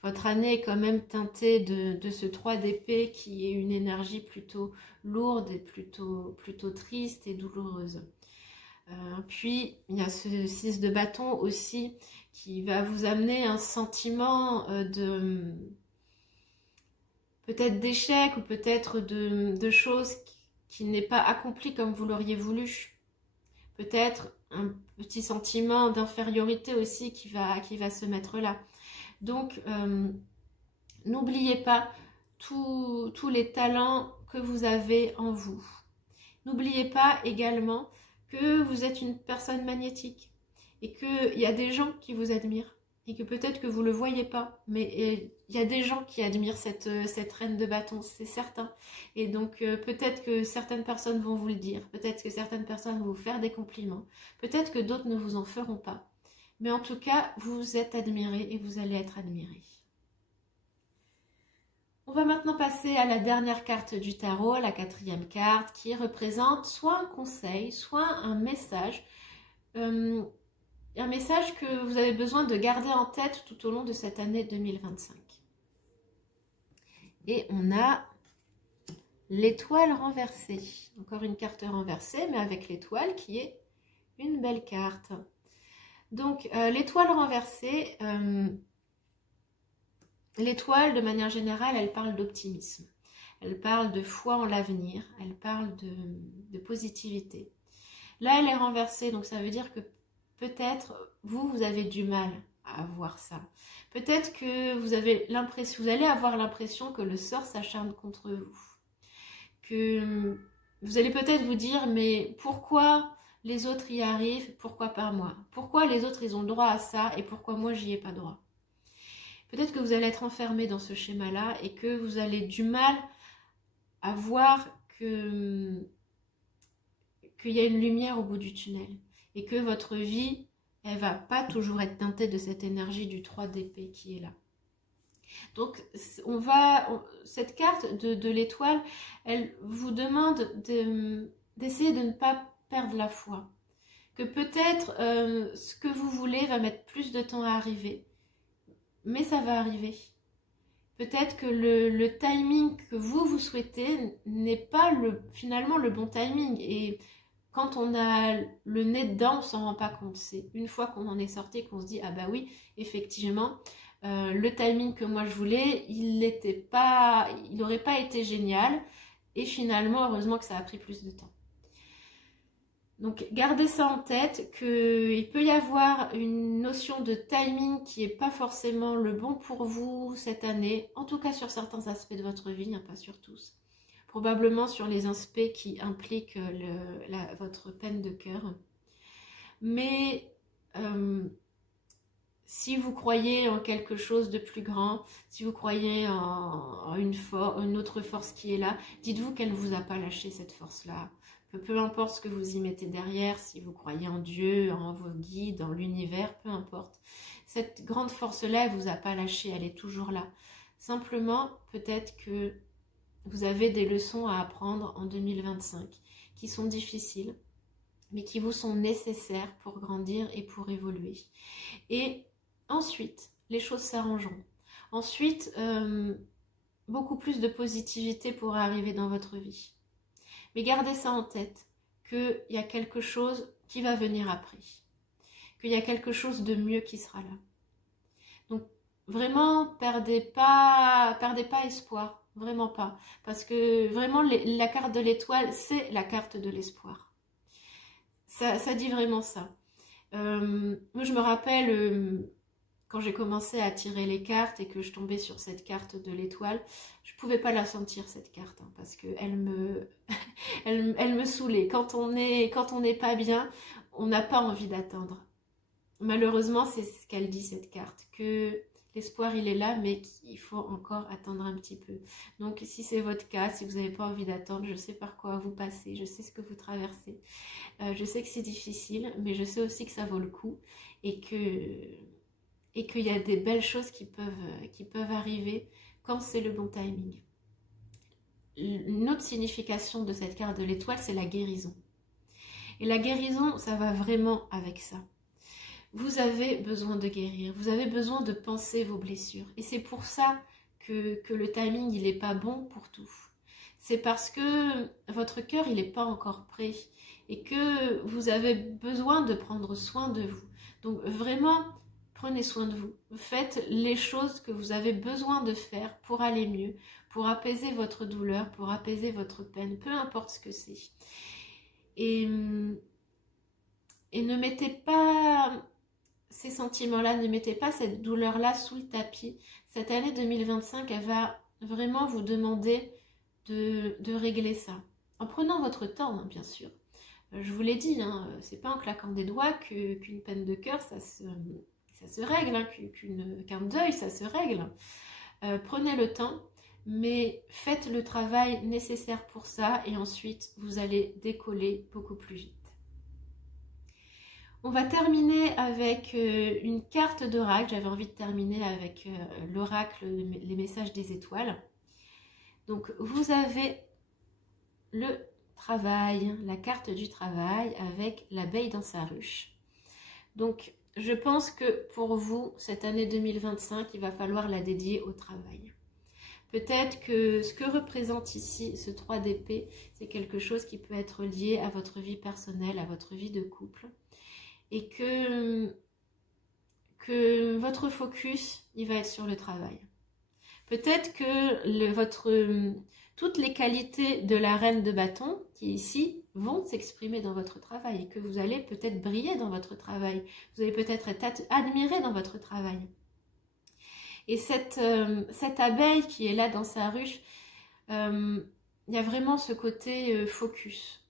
votre année est quand même teintée de ce 3 d'épée qui est une énergie plutôt lourde et plutôt triste et douloureuse. Puis il y a ce 6 de bâton aussi qui va vous amener un sentiment de peut-être d'échec ou peut-être de choses qui n'est pas accompli comme vous l'auriez voulu. Peut-être un petit sentiment d'infériorité aussi qui va se mettre là. Donc, n'oubliez pas tous les talents que vous avez en vous. N'oubliez pas également que vous êtes une personne magnétique et qu'il y a des gens qui vous admirent et que peut-être que vous ne le voyez pas, mais il y a des gens qui admirent cette reine de bâton, c'est certain. Et donc peut-être que certaines personnes vont vous le dire, peut-être que certaines personnes vont vous faire des compliments, peut-être que d'autres ne vous en feront pas. Mais en tout cas, vous êtes admiré et vous allez être admiré. On va maintenant passer à la dernière carte du tarot, la 4e carte, qui représente soit un conseil, soit un message. Un message que vous avez besoin de garder en tête tout au long de cette année 2025. Et on a l'étoile renversée. Encore une carte renversée, mais avec l'étoile qui est une belle carte. Donc, l'étoile renversée, l'étoile, de manière générale, elle parle d'optimisme. Elle parle de foi en l'avenir. Elle parle de positivité. Là, elle est renversée, donc ça veut dire que peut-être vous avez du mal à voir ça. Peut-être que vous allez avoir l'impression que le sort s'acharne contre vous. Que vous allez peut-être vous dire, mais pourquoi les autres y arrivent, pourquoi pas moi? Pourquoi les autres ils ont le droit à ça et pourquoi moi j'y ai pas droit? Peut-être que vous allez être enfermé dans ce schéma-là et que vous allez du mal à voir qu'il y a une lumière au bout du tunnel et que votre vie, elle va pas toujours être teintée de cette énergie du 3 d'épée qui est là. Donc, cette carte de l'étoile, elle vous demande d'essayer de ne pas perdre la foi. Que peut-être ce que vous voulez va mettre plus de temps à arriver, mais ça va arriver. Peut-être que le timing que vous souhaitez n'est pas finalement le bon timing. Et quand on a le nez dedans, on ne s'en rend pas compte. C'est une fois qu'on en est sorti qu'on se dit « Ah bah oui, effectivement, le timing que moi je voulais, il n'aurait pas été génial. Et finalement, heureusement que ça a pris plus de temps. » Donc, gardez ça en tête, qu'il peut y avoir une notion de timing qui n'est pas forcément le bon pour vous cette année, en tout cas sur certains aspects de votre vie, pas sur tous. Probablement sur les aspects qui impliquent votre peine de cœur. Mais si vous croyez en quelque chose de plus grand, si vous croyez en une autre force qui est là, dites-vous qu'elle ne vous a pas lâché cette force-là. Peu importe ce que vous y mettez derrière, si vous croyez en Dieu, en vos guides, en l'univers, peu importe. Cette grande force-là, elle ne vous a pas lâché, elle est toujours là. Simplement, peut-être que vous avez des leçons à apprendre en 2025 qui sont difficiles, mais qui vous sont nécessaires pour grandir et pour évoluer. Et ensuite, les choses s'arrangeront. Ensuite, beaucoup plus de positivité pourra arriver dans votre vie. Mais gardez ça en tête, qu'il y a quelque chose qui va venir après. Qu'il y a quelque chose de mieux qui sera là. Donc, vraiment, perdez pas espoir. Vraiment pas. Parce que vraiment, la carte de l'étoile, c'est la carte de l'espoir. Ça dit vraiment ça. Moi, je me rappelle quand j'ai commencé à tirer les cartes et que je tombais sur cette carte de l'étoile, je ne pouvais pas la sentir cette carte, hein, parce qu'elle me, elle me saoulait. Quand on n'est pas bien, on n'a pas envie d'attendre. Malheureusement, c'est ce qu'elle dit cette carte, que l'espoir il est là, mais qu'il faut encore attendre un petit peu. Donc si c'est votre cas, si vous n'avez pas envie d'attendre, je sais par quoi vous passez, je sais ce que vous traversez. Je sais que c'est difficile, mais je sais aussi que ça vaut le coup et qu'il y a des belles choses qui peuvent arriver quand c'est le bon timing. Une autre signification de cette carte de l'étoile, c'est la guérison. Et la guérison, ça va vraiment avec ça. Vous avez besoin de guérir, vous avez besoin de penser vos blessures. Et c'est pour ça que le timing, il n'est pas bon pour tout. C'est parce que votre cœur, il n'est pas encore prêt et que vous avez besoin de prendre soin de vous. Donc vraiment, prenez soin de vous. Faites les choses que vous avez besoin de faire pour aller mieux, pour apaiser votre douleur, pour apaiser votre peine, peu importe ce que c'est. Et ne mettez pas ces sentiments-là, ne mettez pas cette douleur-là sous le tapis. Cette année 2025, elle va vraiment vous demander de régler ça. En prenant votre temps, hein, bien sûr. Je vous l'ai dit, hein, c'est pas en claquant des doigts qu'une peine de cœur, ça se règle, hein, qu'un deuil, ça se règle. Prenez le temps, mais faites le travail nécessaire pour ça et ensuite, vous allez décoller beaucoup plus vite. On va terminer avec une carte d'oracle. J'avais envie de terminer avec l'oracle, les messages des étoiles. Donc, vous avez le travail, la carte du travail avec l'abeille dans sa ruche. Donc, je pense que pour vous, cette année 2025, il va falloir la dédier au travail. Peut-être que ce que représente ici ce 3 d'épée, c'est quelque chose qui peut être lié à votre vie personnelle, à votre vie de couple. Et que votre focus, il va être sur le travail. Peut-être que toutes les qualités de la reine de bâton, qui ici, vont s'exprimer dans votre travail, et que vous allez peut-être briller dans votre travail. Vous allez peut-être être admiré dans votre travail. Et cette abeille qui est là dans sa ruche, il y a vraiment ce côté focus.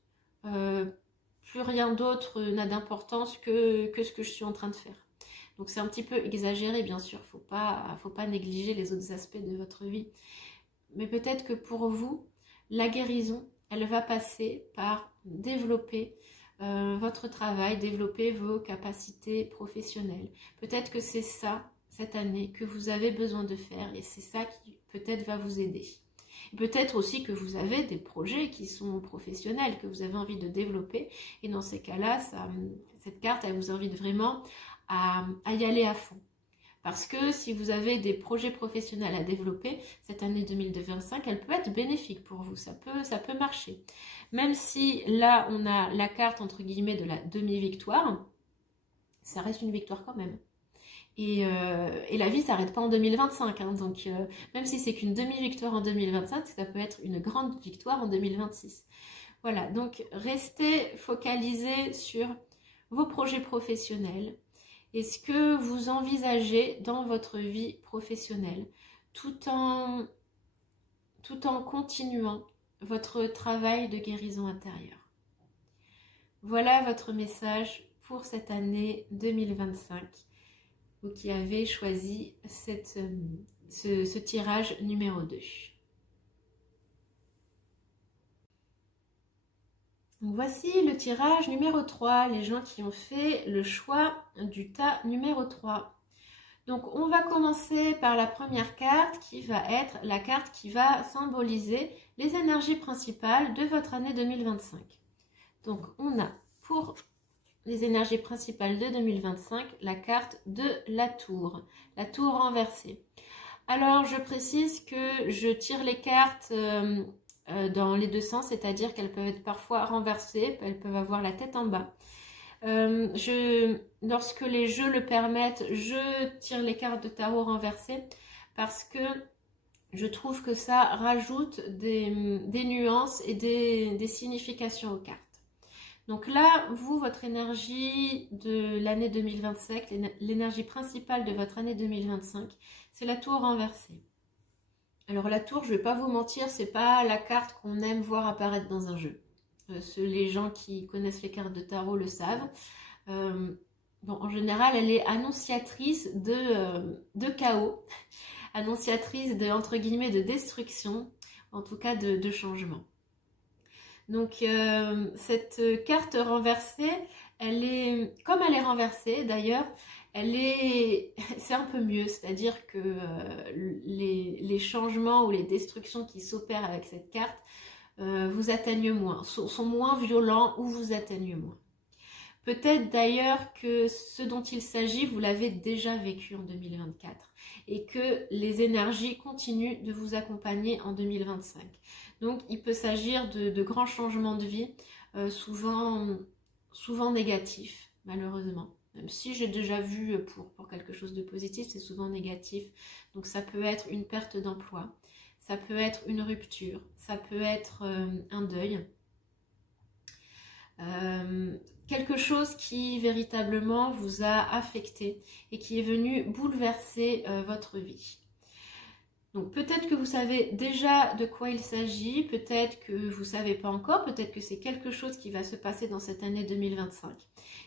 Plus rien d'autre n'a d'importance que ce que je suis en train de faire. Donc c'est un petit peu exagéré, bien sûr, faut pas négliger les autres aspects de votre vie. Mais peut-être que pour vous, la guérison, elle va passer par développer votre travail, développer vos capacités professionnelles. Peut-être que c'est ça, cette année, que vous avez besoin de faire et c'est ça qui peut-être va vous aider. Peut-être aussi que vous avez des projets qui sont professionnels, que vous avez envie de développer. Et dans ces cas-là, cette carte, elle vous invite vraiment à y aller à fond. Parce que si vous avez des projets professionnels à développer, cette année 2025, elle peut être bénéfique pour vous. Ça peut marcher. Même si là, on a la carte, entre guillemets, de la demi-victoire, ça reste une victoire quand même. Et la vie ne s'arrête pas en 2025, hein, donc même si c'est qu'une demi-victoire en 2025, ça peut être une grande victoire en 2026. Voilà, donc restez focalisés sur vos projets professionnels et ce que vous envisagez dans votre vie professionnelle, tout en continuant votre travail de guérison intérieure. Voilà votre message pour cette année 2025. Vous qui avez choisi ce tirage numéro 2. Donc voici le tirage numéro 3, les gens qui ont fait le choix du tas numéro 3. Donc on va commencer par la première carte qui va être la carte qui va symboliser les énergies principales de votre année 2025. Donc on a pour les énergies principales de 2025, la carte de la tour renversée. Alors, je précise que je tire les cartes dans les deux sens, c'est-à-dire qu'elles peuvent être parfois renversées, elles peuvent avoir la tête en bas. Lorsque les jeux le permettent, je tire les cartes de tarot renversées parce que je trouve que ça rajoute des nuances et des significations aux cartes. Donc là, vous, votre énergie de l'année 2025, l'énergie principale de votre année 2025, c'est la tour renversée. Alors la tour, je ne vais pas vous mentir, c'est pas la carte qu'on aime voir apparaître dans un jeu. Les gens qui connaissent les cartes de tarot le savent. Bon, en général, elle est annonciatrice de chaos, annonciatrice de, entre guillemets, de destruction, en tout cas de changement. Donc cette carte renversée, elle est, comme elle est renversée d'ailleurs, c'est un peu mieux, c'est-à-dire que les changements ou les destructions qui s'opèrent avec cette carte vous atteignent moins, sont moins violents ou vous atteignent moins. Peut-être d'ailleurs que ce dont il s'agit, vous l'avez déjà vécu en 2024 et que les énergies continuent de vous accompagner en 2025. Donc il peut s'agir de grands changements de vie, souvent négatifs, malheureusement. Même si j'ai déjà vu pour quelque chose de positif, c'est souvent négatif. Donc ça peut être une perte d'emploi, ça peut être une rupture, ça peut être un deuil. Quelque chose qui véritablement vous a affecté et qui est venu bouleverser votre vie. Donc peut-être que vous savez déjà de quoi il s'agit, peut-être que vous ne savez pas encore, peut-être que c'est quelque chose qui va se passer dans cette année 2025.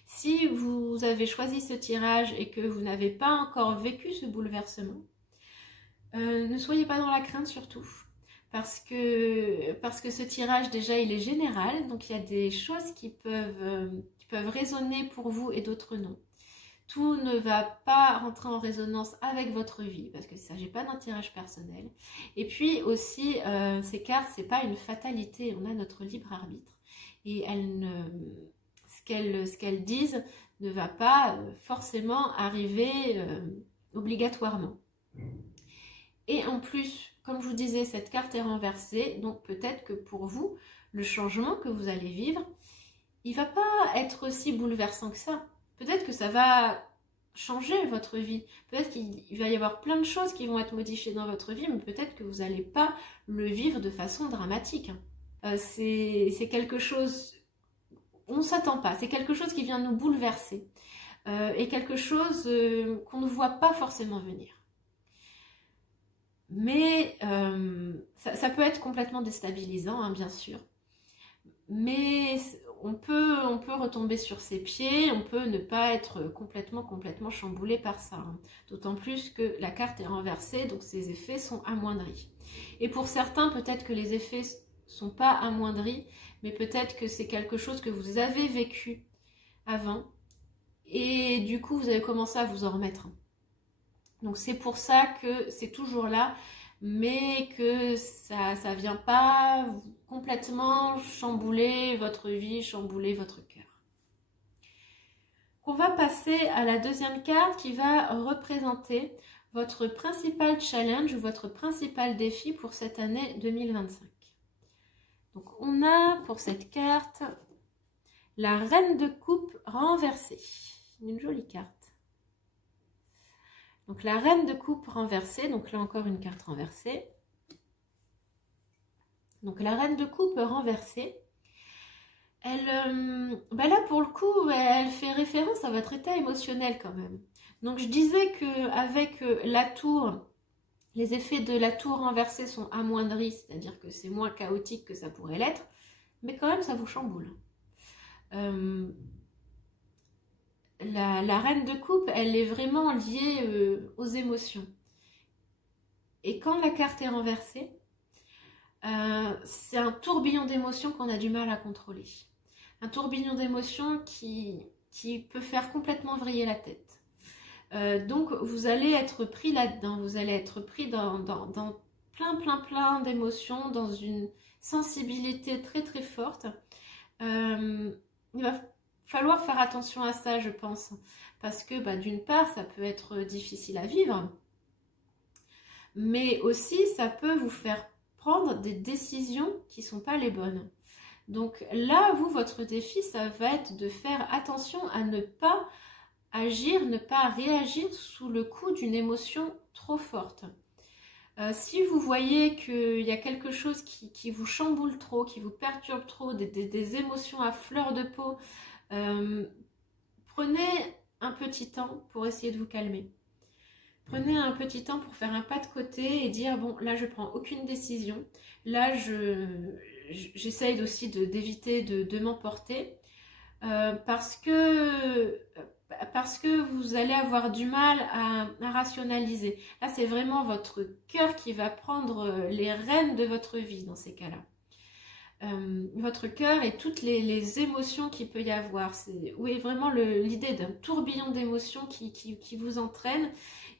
Si vous avez choisi ce tirage et que vous n'avez pas encore vécu ce bouleversement, ne soyez pas dans la crainte surtout. Parce que ce tirage déjà il est général, donc il y a des choses qui peuvent résonner pour vous et d'autres non. Tout ne va pas rentrer en résonance avec votre vie parce qu'il ne s'agit pas d'un tirage personnel. Et puis aussi, ces cartes, ce n'est pas une fatalité, on a notre libre arbitre. Et ce qu'elles disent ne va pas forcément arriver obligatoirement. Et en plus, comme je vous disais, cette carte est renversée, donc peut-être que pour vous, le changement que vous allez vivre, il ne va pas être aussi bouleversant que ça. Peut-être que ça va changer votre vie. Peut-être qu'il va y avoir plein de choses qui vont être modifiées dans votre vie, mais peut-être que vous n'allez pas le vivre de façon dramatique. C'est quelque chose, on ne s'attend pas, c'est quelque chose qui vient nous bouleverser et quelque chose qu'on ne voit pas forcément venir. Mais ça peut être complètement déstabilisant, hein, bien sûr. Mais on peut retomber sur ses pieds, on peut ne pas être complètement chamboulé par ça. Hein. D'autant plus que la carte est renversée, donc ses effets sont amoindris. Et pour certains, peut-être que les effets ne sont pas amoindris, mais peut-être que c'est quelque chose que vous avez vécu avant. Et du coup, vous avez commencé à vous en remettre. Donc c'est pour ça que c'est toujours là, mais que ça ne vient pas complètement chambouler votre vie, chambouler votre cœur. On va passer à la deuxième carte qui va représenter votre principal challenge ou votre principal défi pour cette année 2025. Donc on a pour cette carte la Reine de Coupe renversée, une jolie carte. Donc la Reine de Coupe renversée, donc là encore une carte renversée. Donc la Reine de Coupe renversée, là pour le coup, elle fait référence à votre état émotionnel quand même. Donc je disais qu'avec la tour, les effets de la tour renversée sont amoindris, c'est-à-dire que c'est moins chaotique que ça pourrait l'être, mais quand même ça vous chamboule. La Reine de Coupe, elle est vraiment liée aux émotions. Et quand la carte est renversée, c'est un tourbillon d'émotions qu'on a du mal à contrôler. Un tourbillon d'émotions qui peut faire complètement vriller la tête. Donc vous allez être pris là-dedans, vous allez être pris dans plein d'émotions, dans une sensibilité très forte. Il va falloir faire attention à ça, je pense, parce que d'une part, ça peut être difficile à vivre, mais aussi ça peut vous faire prendre des décisions qui ne sont pas les bonnes. Donc là, votre défi, ça va être de faire attention à ne pas agir, ne pas réagir sous le coup d'une émotion trop forte. Si vous voyez qu'il y a quelque chose qui vous chamboule trop, qui vous perturbe trop, des émotions à fleur de peau, prenez un petit temps pour essayer de vous calmer. Prenez un petit temps pour faire un pas de côté et dire, bon, là, je prends aucune décision. Là, j'essaye aussi d'éviter de m'emporter parce que vous allez avoir du mal à rationaliser. Là, c'est vraiment votre cœur qui va prendre les rênes de votre vie dans ces cas-là. Votre cœur et toutes les émotions qu'il peut y avoir. Oui, vraiment l'idée d'un tourbillon d'émotions qui vous entraîne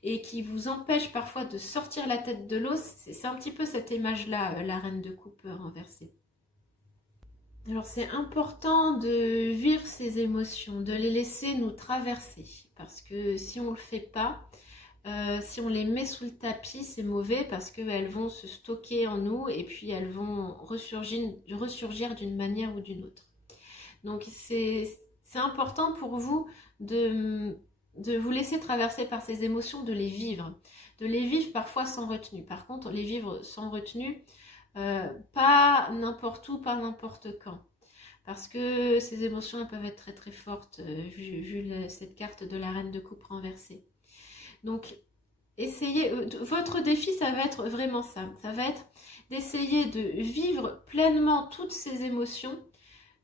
et qui vous empêche parfois de sortir la tête de l'eau. C'est un petit peu cette image-là, la reine de coupe renversée. Alors c'est important de vivre ces émotions, de les laisser nous traverser. Parce que si on ne le fait pas, si on les met sous le tapis, c'est mauvais parce qu'elles vont se stocker en nous et puis elles vont ressurgir d'une manière ou d'une autre. Donc c'est important pour vous de vous laisser traverser par ces émotions, de les vivre parfois sans retenue. Par contre, les vivre sans retenue, pas n'importe où, pas n'importe quand. Parce que ces émotions elles peuvent être très très fortes, vu cette carte de la reine de coupe renversée. Donc, essayez, votre défi, ça va être vraiment ça. Ça va être d'essayer de vivre pleinement toutes ces émotions,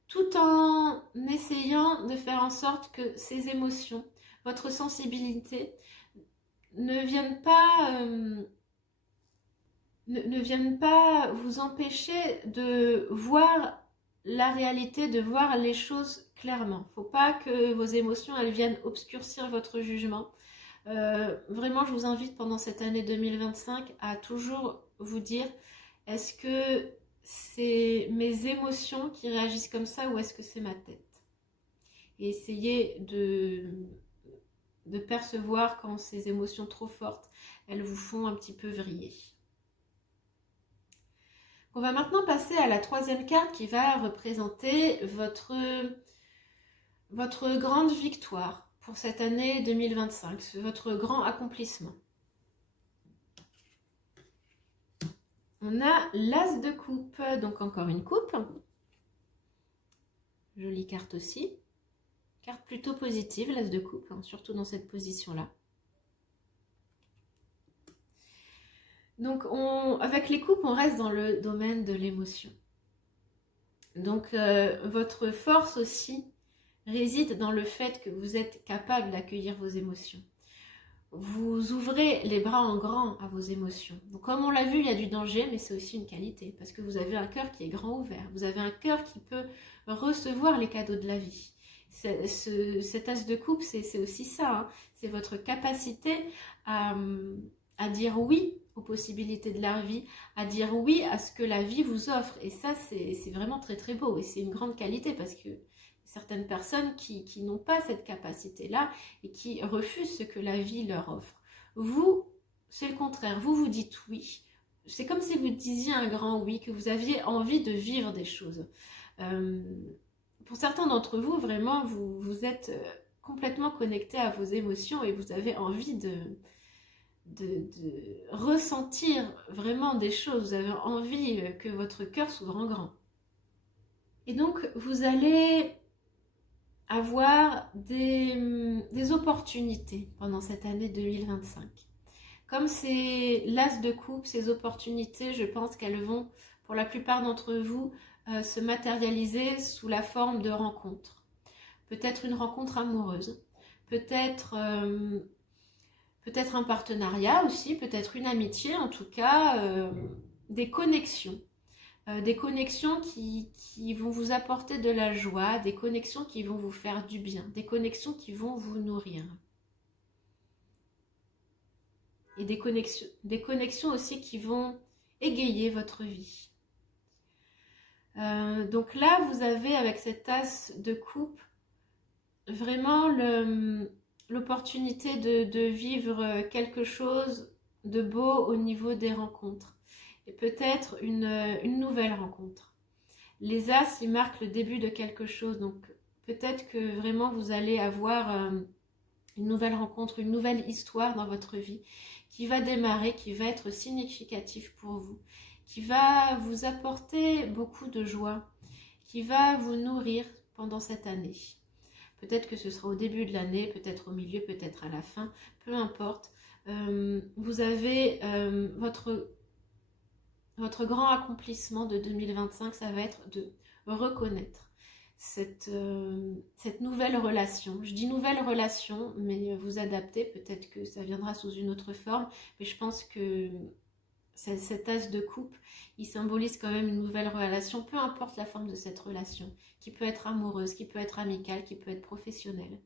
tout en essayant de faire en sorte que ces émotions, votre sensibilité, ne viennent pas vous empêcher de voir la réalité, de voir les choses clairement. Il ne faut pas que vos émotions, elles viennent obscurcir votre jugement. Vraiment, je vous invite pendant cette année 2025 à toujours vous dire, est-ce que c'est mes émotions qui réagissent comme ça ou est-ce que c'est ma tête? Et essayez de percevoir quand ces émotions trop fortes, elles vous font un petit peu vriller. On va maintenant passer à la troisième carte qui va représenter votre grande victoire pour cette année 2025, votre grand accomplissement. On a l'As de coupe, donc encore une coupe. Jolie carte aussi. Carte plutôt positive, l'As de coupe, hein, surtout dans cette position-là. Donc, avec les coupes, on reste dans le domaine de l'émotion. Donc, votre force aussi réside dans le fait que vous êtes capable d'accueillir vos émotions. Vous ouvrez les bras en grand à vos émotions. Donc, comme on l'a vu, il y a du danger, mais c'est aussi une qualité. Parce que vous avez un cœur qui est grand ouvert. Vous avez un cœur qui peut recevoir les cadeaux de la vie. Cet As de coupe, c'est aussi ça. Hein. C'est votre capacité à dire oui aux possibilités de la vie, à dire oui à ce que la vie vous offre. Et ça, c'est vraiment très très beau. Et c'est une grande qualité parce que certaines personnes qui n'ont pas cette capacité-là et qui refusent ce que la vie leur offre. Vous, c'est le contraire. Vous vous dites oui. C'est comme si vous disiez un grand oui, que vous aviez envie de vivre des choses. Pour certains d'entre vous, vraiment, vous êtes complètement connecté à vos émotions et vous avez envie de ressentir vraiment des choses. Vous avez envie que votre cœur s'ouvre en grand. Et donc, vous allez avoir des opportunités pendant cette année 2025. Comme c'est l'As de coupe, ces opportunités, je pense qu'elles vont, pour la plupart d'entre vous, se matérialiser sous la forme de rencontres. Peut-être une rencontre amoureuse, peut-être un partenariat aussi, peut-être une amitié, en tout cas des connexions. Des connexions qui vont vous apporter de la joie, des connexions qui vont vous faire du bien, des connexions qui vont vous nourrir. Et des connexions aussi qui vont égayer votre vie. Donc là, vous avez avec cet As de coupe vraiment l'opportunité de vivre quelque chose de beau au niveau des rencontres. Et peut-être une nouvelle rencontre. Les As, ils marquent le début de quelque chose. Donc peut-être que vraiment vous allez avoir une nouvelle rencontre, une nouvelle histoire dans votre vie qui va démarrer, qui va être significatif pour vous, qui va vous apporter beaucoup de joie, qui va vous nourrir pendant cette année. Peut-être que ce sera au début de l'année, peut-être au milieu, peut-être à la fin, peu importe. Vous avez votre grand accomplissement de 2025, ça va être de reconnaître cette nouvelle relation. Je dis nouvelle relation, mais vous adaptez, peut-être que ça viendra sous une autre forme, mais je pense que cet as de coupe, il symbolise quand même une nouvelle relation, peu importe la forme de cette relation, qui peut être amoureuse, qui peut être amicale, qui peut être professionnelle.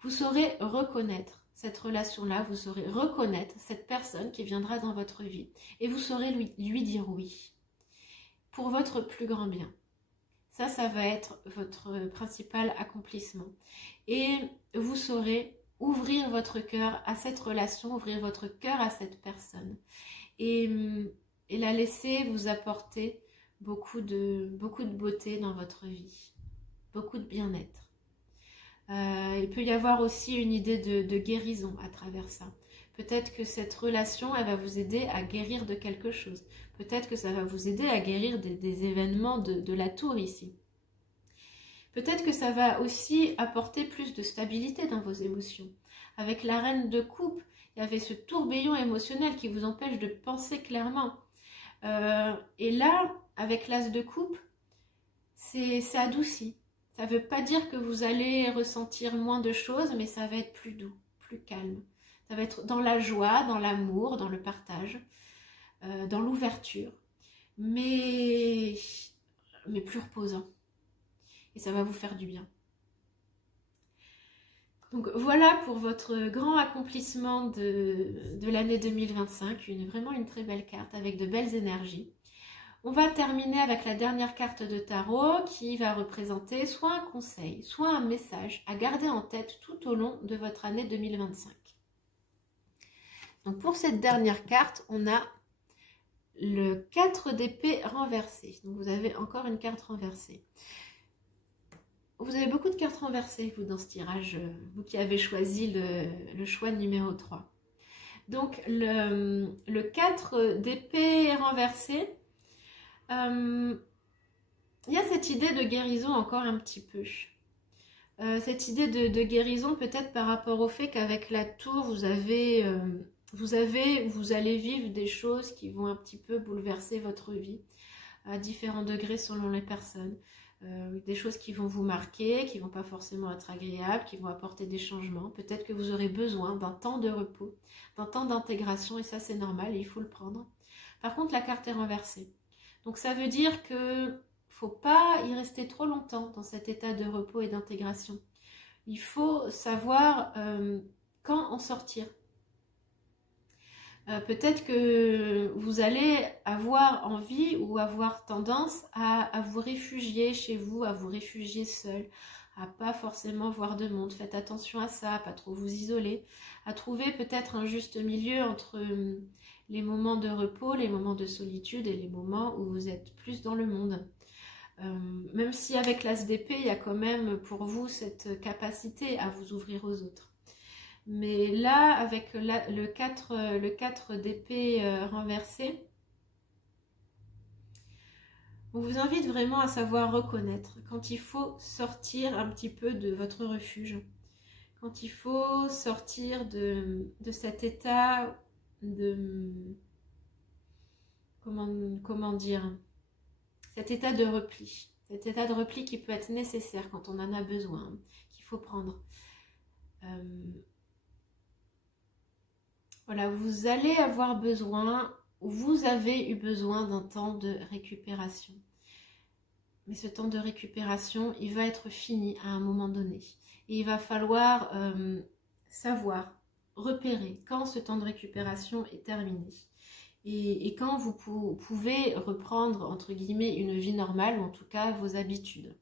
Vous saurez reconnaître cette relation-là, vous saurez reconnaître cette personne qui viendra dans votre vie et vous saurez lui dire oui pour votre plus grand bien. Ça va être votre principal accomplissement. Et vous saurez ouvrir votre cœur à cette relation, ouvrir votre cœur à cette personne et la laisser vous apporter beaucoup de beauté dans votre vie, beaucoup de bien-être. Il peut y avoir aussi une idée de guérison à travers ça. Peut-être que cette relation, elle va vous aider à guérir de quelque chose. Peut-être que ça va vous aider à guérir des événements de la tour ici. Peut-être que ça va aussi apporter plus de stabilité dans vos émotions. Avec la reine de coupe, il y avait ce tourbillon émotionnel qui vous empêche de penser clairement. Et là, avec l'as de coupe, c'est adouci. Ça ne veut pas dire que vous allez ressentir moins de choses, mais ça va être plus doux, plus calme. Ça va être dans la joie, dans l'amour, dans le partage, dans l'ouverture, mais plus reposant. Et ça va vous faire du bien. Donc voilà pour votre grand accomplissement de l'année 2025. Vraiment une très belle carte avec de belles énergies. On va terminer avec la dernière carte de tarot qui va représenter soit un conseil, soit un message à garder en tête tout au long de votre année 2025. Donc pour cette dernière carte, on a le 4 d'épée renversé. Donc vous avez encore une carte renversée. Vous avez beaucoup de cartes renversées, vous, dans ce tirage, vous qui avez choisi le choix numéro 3. Donc le 4 d'épée renversé, il y a cette idée de guérison encore un petit peu. Cette idée de guérison peut-être par rapport au fait qu'avec la tour, vous allez vivre des choses qui vont un petit peu bouleverser votre vie à différents degrés selon les personnes. Des choses qui vont vous marquer, qui ne vont pas forcément être agréables, qui vont apporter des changements. Peut-être que vous aurez besoin d'un temps de repos, d'un temps d'intégration, et ça c'est normal et il faut le prendre. Par contre, la carte est renversée. Donc ça veut dire qu'il ne faut pas y rester trop longtemps dans cet état de repos et d'intégration. Il faut savoir quand en sortir. Peut-être que vous allez avoir envie ou avoir tendance à vous réfugier chez vous, à vous réfugier seul, à pas forcément voir de monde. Faites attention à ça, à pas trop vous isoler, à trouver peut-être un juste milieu entre les moments de repos, les moments de solitude et les moments où vous êtes plus dans le monde. Même si avec l'as d'épée, il y a quand même pour vous cette capacité à vous ouvrir aux autres. Mais là, avec le 4 d'épée renversé, on vous invite vraiment à savoir reconnaître quand il faut sortir un petit peu de votre refuge, quand il faut sortir de cet état de... Comment dire, cet état de repli. Cet état de repli qui peut être nécessaire quand on en a besoin, qu'il faut prendre. Voilà, vous allez avoir besoin, ou vous avez eu besoin d'un temps de récupération. Mais ce temps de récupération, il va être fini à un moment donné. Et il va falloir savoir, repérer quand ce temps de récupération est terminé. Et quand vous pouvez reprendre, entre guillemets, une vie normale, ou en tout cas vos habitudes.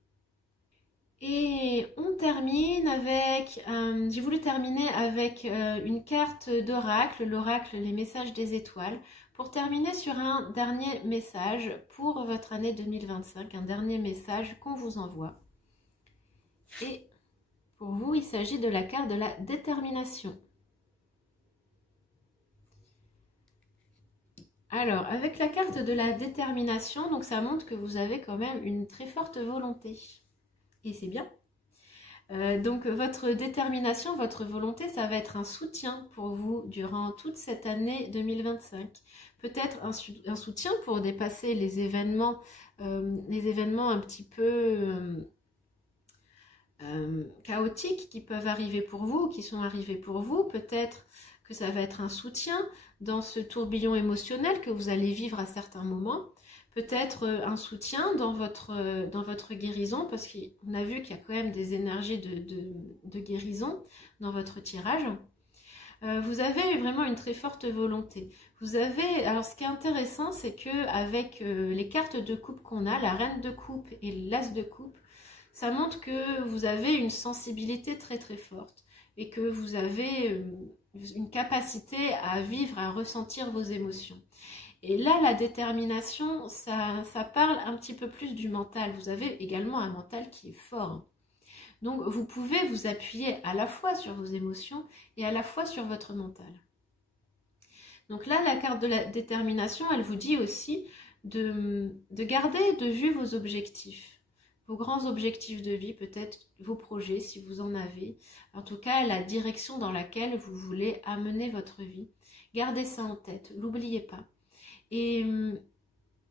Et on termine avec, j'ai voulu terminer avec une carte d'oracle, l'oracle, les messages des étoiles, pour terminer sur un dernier message pour votre année 2025, un dernier message qu'on vous envoie. Et Pour vous, il s'agit de la carte de la détermination. Alors, avec la carte de la détermination, donc ça montre que vous avez quand même une très forte volonté. Et c'est bien. Donc, votre détermination, votre volonté, ça va être un soutien pour vous durant toute cette année 2025. Peut-être un soutien pour dépasser les événements un petit peu chaotiques qui peuvent arriver pour vous, qui sont arrivés pour vous. Peut-être que ça va être un soutien dans ce tourbillon émotionnel que vous allez vivre à certains moments. Peut-être un soutien dans votre guérison, parce qu'on a vu qu'il y a quand même des énergies de guérison dans votre tirage. Vous avez vraiment une très forte volonté. Alors ce qui est intéressant, c'est que avec les cartes de coupe qu'on a, la reine de coupe et l'as de coupe, ça montre que vous avez une sensibilité très très forte et que vous avez une capacité à vivre, à ressentir vos émotions. Et là, la détermination, ça parle un petit peu plus du mental. Vous avez également un mental qui est fort. Donc, vous pouvez vous appuyer à la fois sur vos émotions et à la fois sur votre mental. Donc là, la carte de la détermination, elle vous dit aussi de garder de vue vos objectifs. Vos grands objectifs de vie, peut-être vos projets si vous en avez. En tout cas, la direction dans laquelle vous voulez amener votre vie. Gardez ça en tête, n'oubliez pas. Et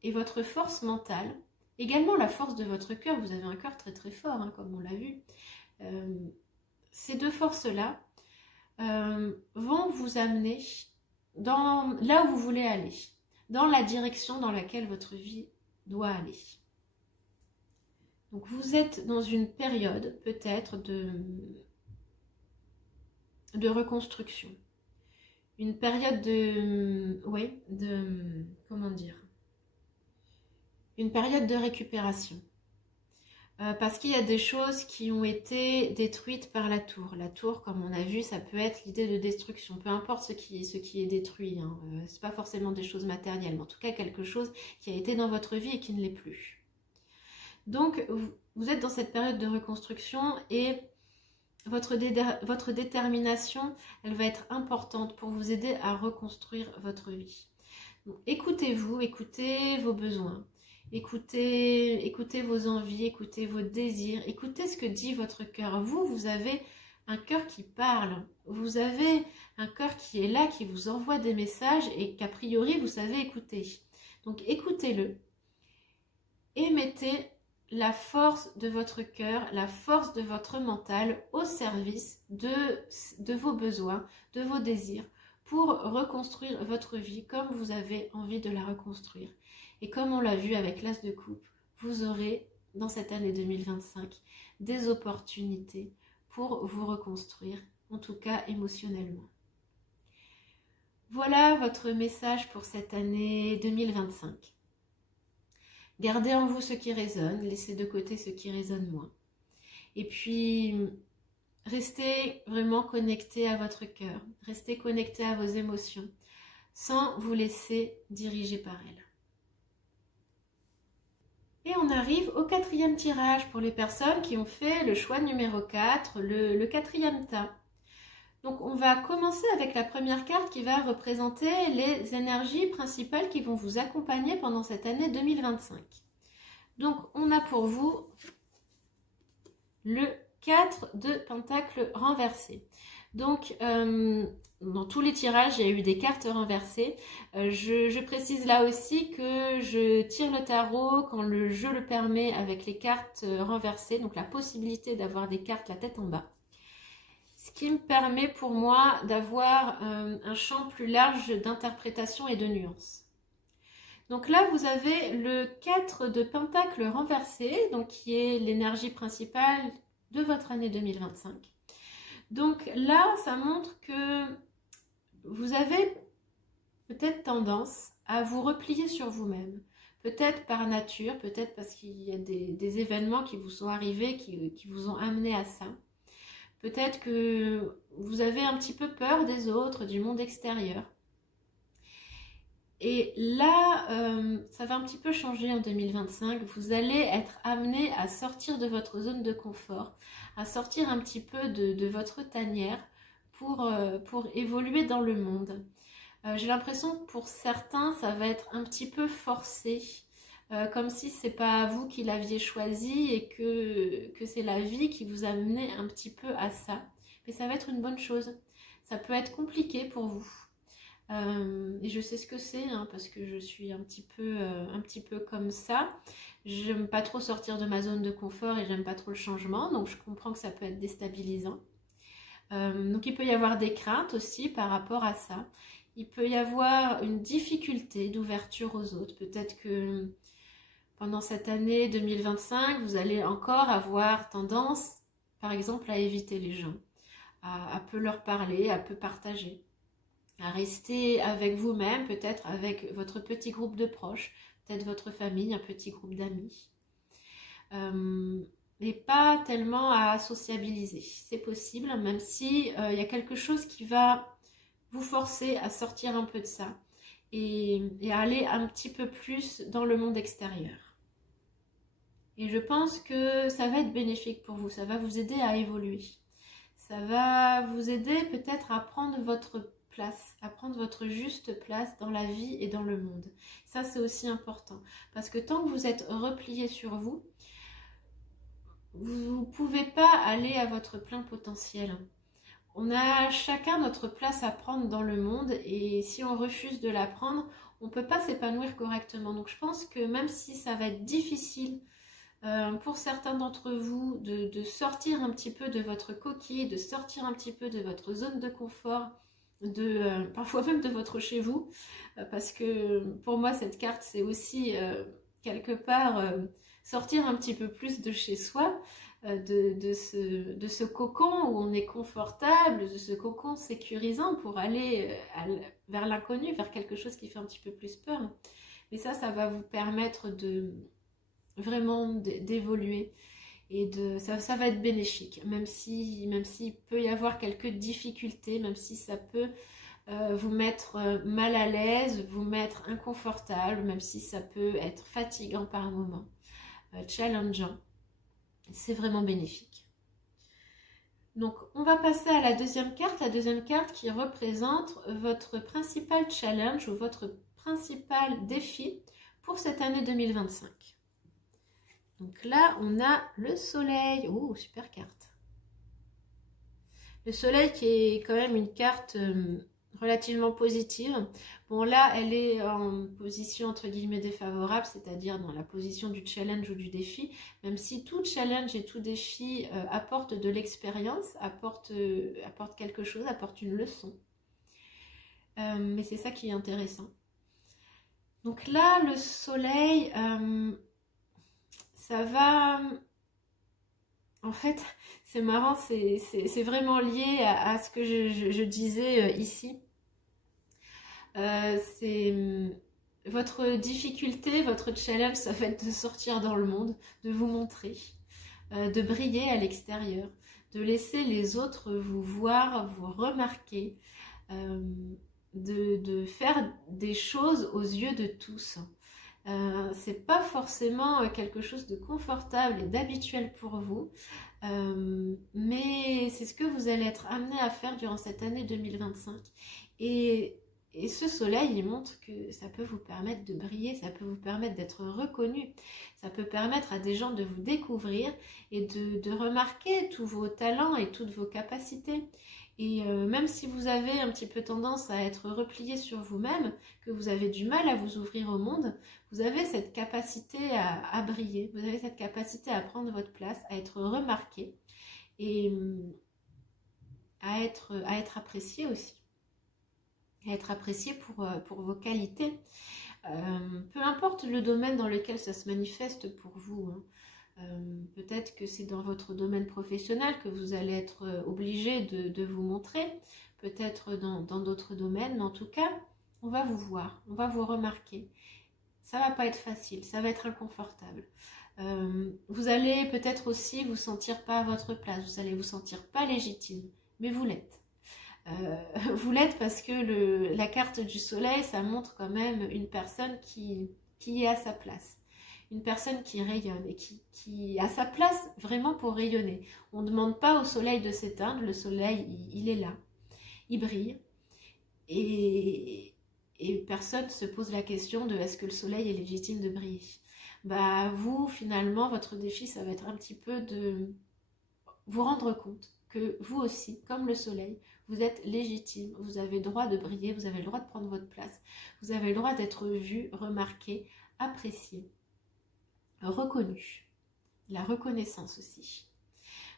votre force mentale, également la force de votre cœur, vous avez un cœur très très fort, hein, comme on l'a vu. Ces deux forces-là vont vous amener là où vous voulez aller, dans la direction dans laquelle votre vie doit aller. Donc vous êtes dans une période peut-être de reconstruction. Une période comment dire, une période de récupération. Parce qu'il y a des choses qui ont été détruites par la tour. La tour, comme on a vu, ça peut être l'idée de destruction. Peu importe ce qui est détruit. Hein. Ce n'est pas forcément des choses matérielles, mais en tout cas quelque chose qui a été dans votre vie et qui ne l'est plus. Donc, vous êtes dans cette période de reconstruction et votre détermination, elle va être importante pour vous aider à reconstruire votre vie. Écoutez-vous, écoutez vos besoins, écoutez vos envies, écoutez vos désirs, écoutez ce que dit votre cœur. Vous avez un cœur qui parle, vous avez un cœur qui est là, qui vous envoie des messages et qu'a priori vous savez écouter. Donc écoutez-le et mettez la force de votre cœur, la force de votre mental au service de vos besoins, de vos désirs, pour reconstruire votre vie comme vous avez envie de la reconstruire. Et comme on l'a vu avec l'as de coupe, vous aurez dans cette année 2025 des opportunités pour vous reconstruire, en tout cas émotionnellement. Voilà votre message pour cette année 2025. Gardez en vous ce qui résonne, laissez de côté ce qui résonne moins. Et puis, restez vraiment connecté à votre cœur, restez connecté à vos émotions, sans vous laisser diriger par elles. Et on arrive au quatrième tirage pour les personnes qui ont fait le choix numéro 4, le quatrième tas. Donc on va commencer avec la première carte qui va représenter les énergies principales qui vont vous accompagner pendant cette année 2025. Donc on a pour vous le 4 de Pentacle renversé. Donc dans tous les tirages il y a eu des cartes renversées. Je précise là aussi que je tire le tarot quand le jeu le permet avec les cartes renversées. Donc la possibilité d'avoir des cartes la tête en bas. Ce qui me permet pour moi d'avoir un champ plus large d'interprétation et de nuances. Donc là, vous avez le 4 de Pentacle renversé, donc qui est l'énergie principale de votre année 2025. Donc là, ça montre que vous avez peut-être tendance à vous replier sur vous-même. Peut-être par nature, peut-être parce qu'il y a des événements qui vous sont arrivés, qui vous ont amené à ça. Peut-être que vous avez un petit peu peur des autres, du monde extérieur. Et là, ça va un petit peu changer en 2025. Vous allez être amené à sortir de votre zone de confort, à sortir un petit peu de votre tanière pour évoluer dans le monde. J'ai l'impression que pour certains, ça va être un petit peu forcé, comme si c'est pas vous qui l'aviez choisi et que c'est la vie qui vous a mené un petit peu à ça. Mais ça va être une bonne chose. Ça peut être compliqué pour vous. Et je sais ce que c'est, hein, parce que je suis un petit peu comme ça. J'aime pas trop sortir de ma zone de confort et j'aime pas trop le changement, donc je comprends que ça peut être déstabilisant. Donc il peut y avoir des craintes aussi par rapport à ça. Il peut y avoir une difficulté d'ouverture aux autres. Peut-être que pendant cette année 2025, vous allez encore avoir tendance, par exemple, à éviter les gens, à peu leur parler, à peu partager, à rester avec vous-même, peut-être avec votre petit groupe de proches, peut-être votre famille, un petit groupe d'amis. Mais pas tellement à sociabiliser. C'est possible, même si y a quelque chose qui va vous forcer à sortir un peu de ça et à aller un petit peu plus dans le monde extérieur. Et je pense que ça va être bénéfique pour vous, ça va vous aider à évoluer. Ça va vous aider peut-être à prendre votre place, à prendre votre juste place dans la vie et dans le monde. Ça, c'est aussi important. Parce que tant que vous êtes replié sur vous, vous ne pouvez pas aller à votre plein potentiel. On a chacun notre place à prendre dans le monde et si on refuse de la prendre, on ne peut pas s'épanouir correctement. Donc je pense que même si ça va être difficile pour certains d'entre vous de sortir un petit peu de votre coquille, de sortir un petit peu de votre zone de confort, parfois même de votre chez vous, parce que pour moi cette carte c'est aussi quelque part sortir un petit peu plus de chez soi, de ce cocon où on est confortable, de ce cocon sécurisant pour aller vers l'inconnu, vers quelque chose qui fait un petit peu plus peur. Mais ça va vous permettre de vraiment d'évoluer et ça va être bénéfique, même s'il peut y avoir quelques difficultés, même si ça peut vous mettre mal à l'aise, vous mettre inconfortable, même si ça peut être fatigant par moment, challengeant, c'est vraiment bénéfique. Donc on va passer à la deuxième carte qui représente votre principal challenge ou votre principal défi pour cette année 2025. Donc là, on a le soleil. Oh, super carte. Le soleil qui est quand même une carte relativement positive. Bon, là, elle est en position entre guillemets défavorable, c'est-à-dire dans la position du challenge ou du défi. Même si tout challenge et tout défi apporte de l'expérience, apporte quelque chose, apporte une leçon. Mais c'est ça qui est intéressant. Donc là, le soleil... ça va, en fait, c'est marrant, c'est vraiment lié à ce que je disais ici. C'est votre difficulté, votre challenge, ça va être de sortir dans le monde, de vous montrer, de briller à l'extérieur, de laisser les autres vous voir, vous remarquer, de faire des choses aux yeux de tous. C'est pas forcément quelque chose de confortable et d'habituel pour vous, mais c'est ce que vous allez être amené à faire durant cette année 2025. Et ce soleil, il montre que ça peut vous permettre de briller, ça peut vous permettre d'être reconnu, ça peut permettre à des gens de vous découvrir et de remarquer tous vos talents et toutes vos capacités. Et même si vous avez un petit peu tendance à être replié sur vous-même, que vous avez du mal à vous ouvrir au monde, vous avez cette capacité à briller, vous avez cette capacité à prendre votre place, à être remarqué et à être apprécié aussi. À être apprécié pour vos qualités. Peu importe le domaine dans lequel ça se manifeste pour vous, hein. Peut-être que c'est dans votre domaine professionnel que vous allez être obligé de vous montrer, peut-être dans d'autres domaines, mais en tout cas, on va vous voir, on va vous remarquer. Ça va pas être facile, ça va être inconfortable. Vous allez peut-être aussi vous sentir pas à votre place, vous allez vous sentir pas légitime, mais vous l'êtes. Vous l'êtes parce que la carte du soleil, ça montre quand même une personne qui est à sa place. Une personne qui rayonne et qui a sa place vraiment pour rayonner. On ne demande pas au soleil de s'éteindre, le soleil, il est là, il brille. Et personne ne se pose la question de est-ce que le soleil est légitime de briller. Bah vous, finalement, votre défi, ça va être un petit peu de vous rendre compte que vous aussi, comme le soleil, vous êtes légitime, vous avez le droit de briller, vous avez le droit de prendre votre place, vous avez le droit d'être vu, remarqué, apprécié, reconnu. La reconnaissance aussi.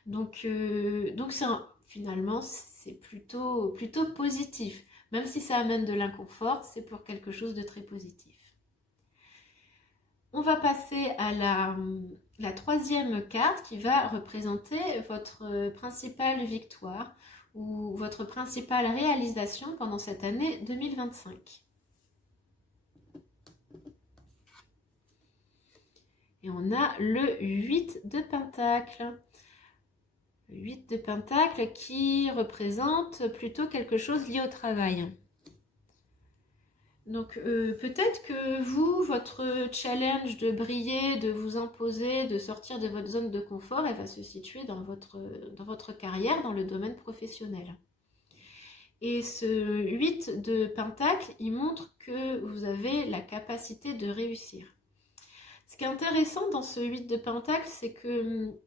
Donc finalement, c'est plutôt positif. Même si ça amène de l'inconfort, c'est pour quelque chose de très positif. On va passer à la troisième carte qui va représenter votre principale victoire ou votre principale réalisation pendant cette année 2025. Et on a le 8 de Pentacles. Le 8 de Pentacles qui représente plutôt quelque chose lié au travail. Donc peut-être que vous, votre challenge de briller, de vous imposer, de sortir de votre zone de confort, elle va se situer dans votre carrière, dans le domaine professionnel. Et ce 8 de Pentacle, il montre que vous avez la capacité de réussir. Ce qui est intéressant dans ce 8 de Pentacle, c'est que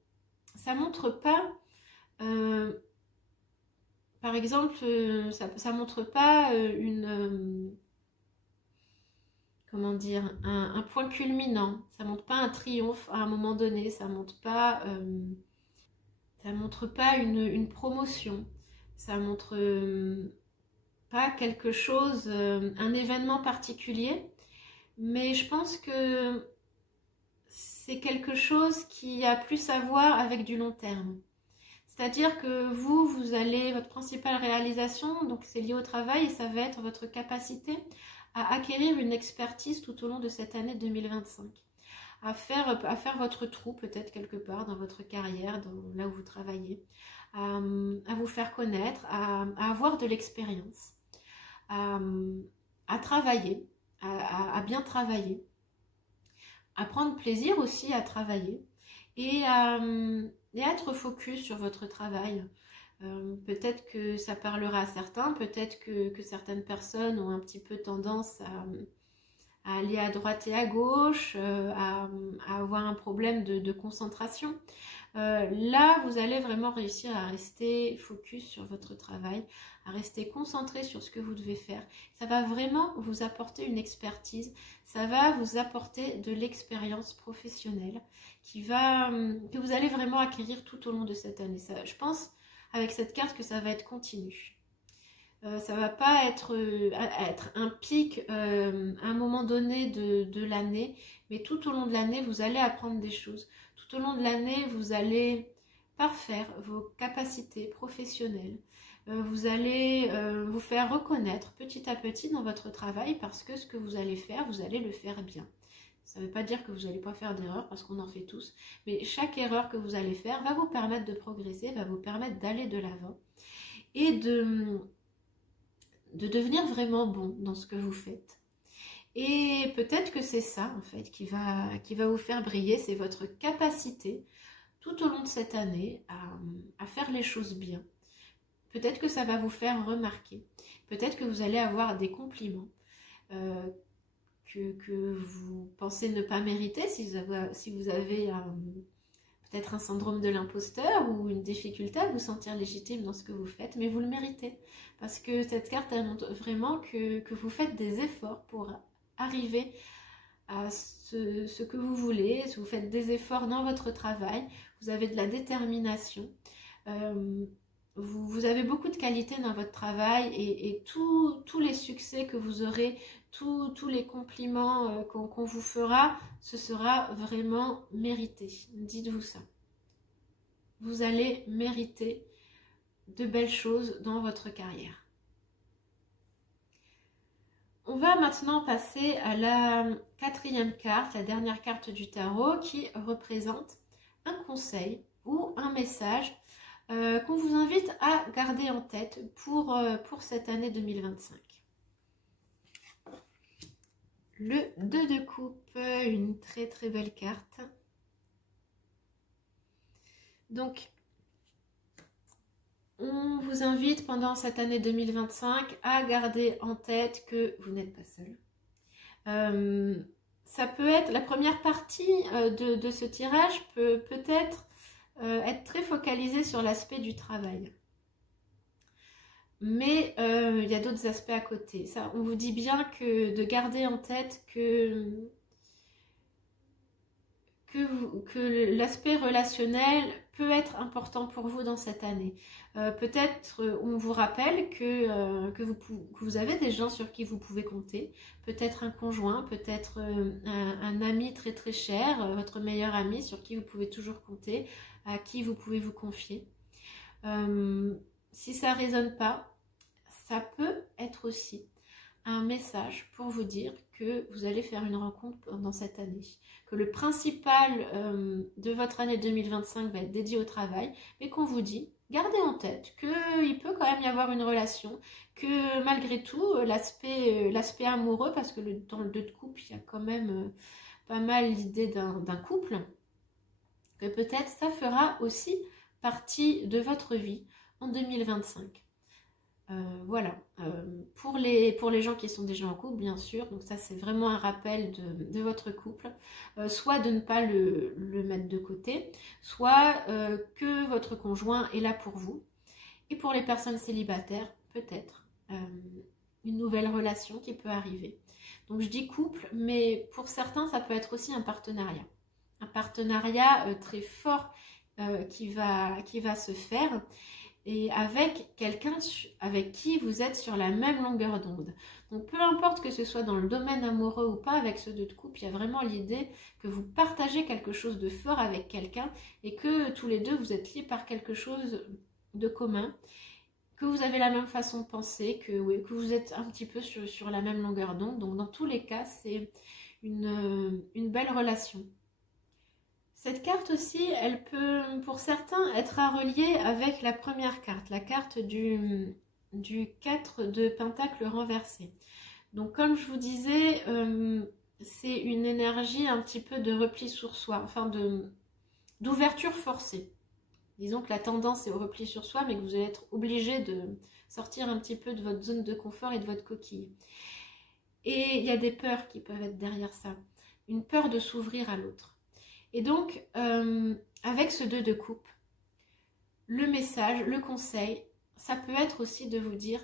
ça ne montre pas... par exemple, ça ne montre pas comment dire, un point culminant. Ça ne montre pas un triomphe à un moment donné. Ça ne montre pas, une promotion. Ça ne montre pas quelque chose, un événement particulier. Mais je pense que c'est quelque chose qui a plus à voir avec du long terme. C'est-à-dire que vous allez, votre principale réalisation, donc c'est lié au travail et ça va être votre capacité à acquérir une expertise tout au long de cette année 2025. À faire votre trou peut-être quelque part dans votre carrière, là où vous travaillez, à vous faire connaître, à avoir de l'expérience, à travailler, à bien travailler, à prendre plaisir aussi à travailler et à être focus sur votre travail. Peut-être que ça parlera à certains, peut-être que certaines personnes ont un petit peu tendance à aller à droite et à gauche, à avoir un problème de concentration. Là, vous allez vraiment réussir à rester focus sur votre travail, à rester concentré sur ce que vous devez faire. Ça va vraiment vous apporter une expertise, ça va vous apporter de l'expérience professionnelle que vous allez vraiment acquérir tout au long de cette année. Ça, je pense avec cette carte que ça va être continu. Ça ne va pas être un pic à un moment donné de l'année, mais tout au long de l'année, vous allez apprendre des choses. Tout au long de l'année, vous allez parfaire vos capacités professionnelles. Vous allez vous faire reconnaître petit à petit dans votre travail parce que ce que vous allez faire, vous allez le faire bien. Ça ne veut pas dire que vous n'allez pas faire d'erreurs parce qu'on en fait tous, mais chaque erreur que vous allez faire va vous permettre de progresser, va vous permettre d'aller de l'avant et de devenir vraiment bon dans ce que vous faites. Et peut-être que c'est ça en fait qui va vous faire briller, c'est votre capacité tout au long de cette année à faire les choses bien. Peut-être que ça va vous faire remarquer, peut-être que vous allez avoir des compliments que vous pensez ne pas mériter si vous avez peut-être un syndrome de l'imposteur ou une difficulté à vous sentir légitime dans ce que vous faites, mais vous le méritez. Parce que cette carte, elle montre vraiment que vous faites des efforts pour arriver à ce que vous voulez. Vous faites des efforts dans votre travail, vous avez de la détermination, vous avez beaucoup de qualité dans votre travail et tous les succès que vous aurez, tous les compliments qu'on vous fera, ce sera vraiment mérité. Dites-vous ça. Vous allez mériter de belles choses dans votre carrière. On va maintenant passer à la quatrième carte, la dernière carte du tarot qui représente un conseil ou un message qu'on vous invite à garder en tête pour cette année 2025. Le 2 de coupe, une très très belle carte. Donc, on vous invite pendant cette année 2025 à garder en tête que vous n'êtes pas seul. Ça peut être, la première partie de ce tirage peut-être être très focalisée sur l'aspect du travail. Mais il y a d'autres aspects à côté. Ça, on vous dit bien que de garder en tête que l'aspect relationnel peut être important pour vous dans cette année. Peut-être on vous rappelle que vous avez des gens sur qui vous pouvez compter, peut-être un conjoint, peut-être un ami très très cher, votre meilleur ami sur qui vous pouvez toujours compter, à qui vous pouvez vous confier. Si ça ne résonne pas, ça peut être aussi un message pour vous dire que vous allez faire une rencontre pendant cette année, que le principal de votre année 2025 va être dédié au travail, mais qu'on vous dit, gardez en tête qu'il peut quand même y avoir une relation, que malgré tout, l'aspect amoureux, parce que dans le 2 de coupe, il y a quand même pas mal l'idée d'un couple, que peut-être ça fera aussi partie de votre vie en 2025. Voilà, pour les gens qui sont déjà en couple, bien sûr, donc ça c'est vraiment un rappel de votre couple, soit de ne pas le mettre de côté, soit que votre conjoint est là pour vous. Et pour les personnes célibataires, peut-être une nouvelle relation qui peut arriver. Donc je dis couple, mais pour certains ça peut être aussi un partenariat très fort qui va se faire, et avec quelqu'un avec qui vous êtes sur la même longueur d'onde. Donc peu importe que ce soit dans le domaine amoureux ou pas, avec ce 2 de coupe, il y a vraiment l'idée que vous partagez quelque chose de fort avec quelqu'un et que tous les deux vous êtes liés par quelque chose de commun, que vous avez la même façon de penser, que vous êtes un petit peu sur la même longueur d'onde. Donc dans tous les cas, c'est une belle relation. Cette carte aussi, elle peut, pour certains, être à relier avec la première carte, la carte du 4 de Pentacle renversé. Donc, comme je vous disais, c'est une énergie un petit peu de repli sur soi, enfin d'ouverture forcée. Disons que la tendance est au repli sur soi, mais que vous allez être obligé de sortir un petit peu de votre zone de confort et de votre coquille. Et il y a des peurs qui peuvent être derrière ça. Une peur de s'ouvrir à l'autre. Et donc, avec ce 2 de coupe, le message, le conseil, ça peut être aussi de vous dire,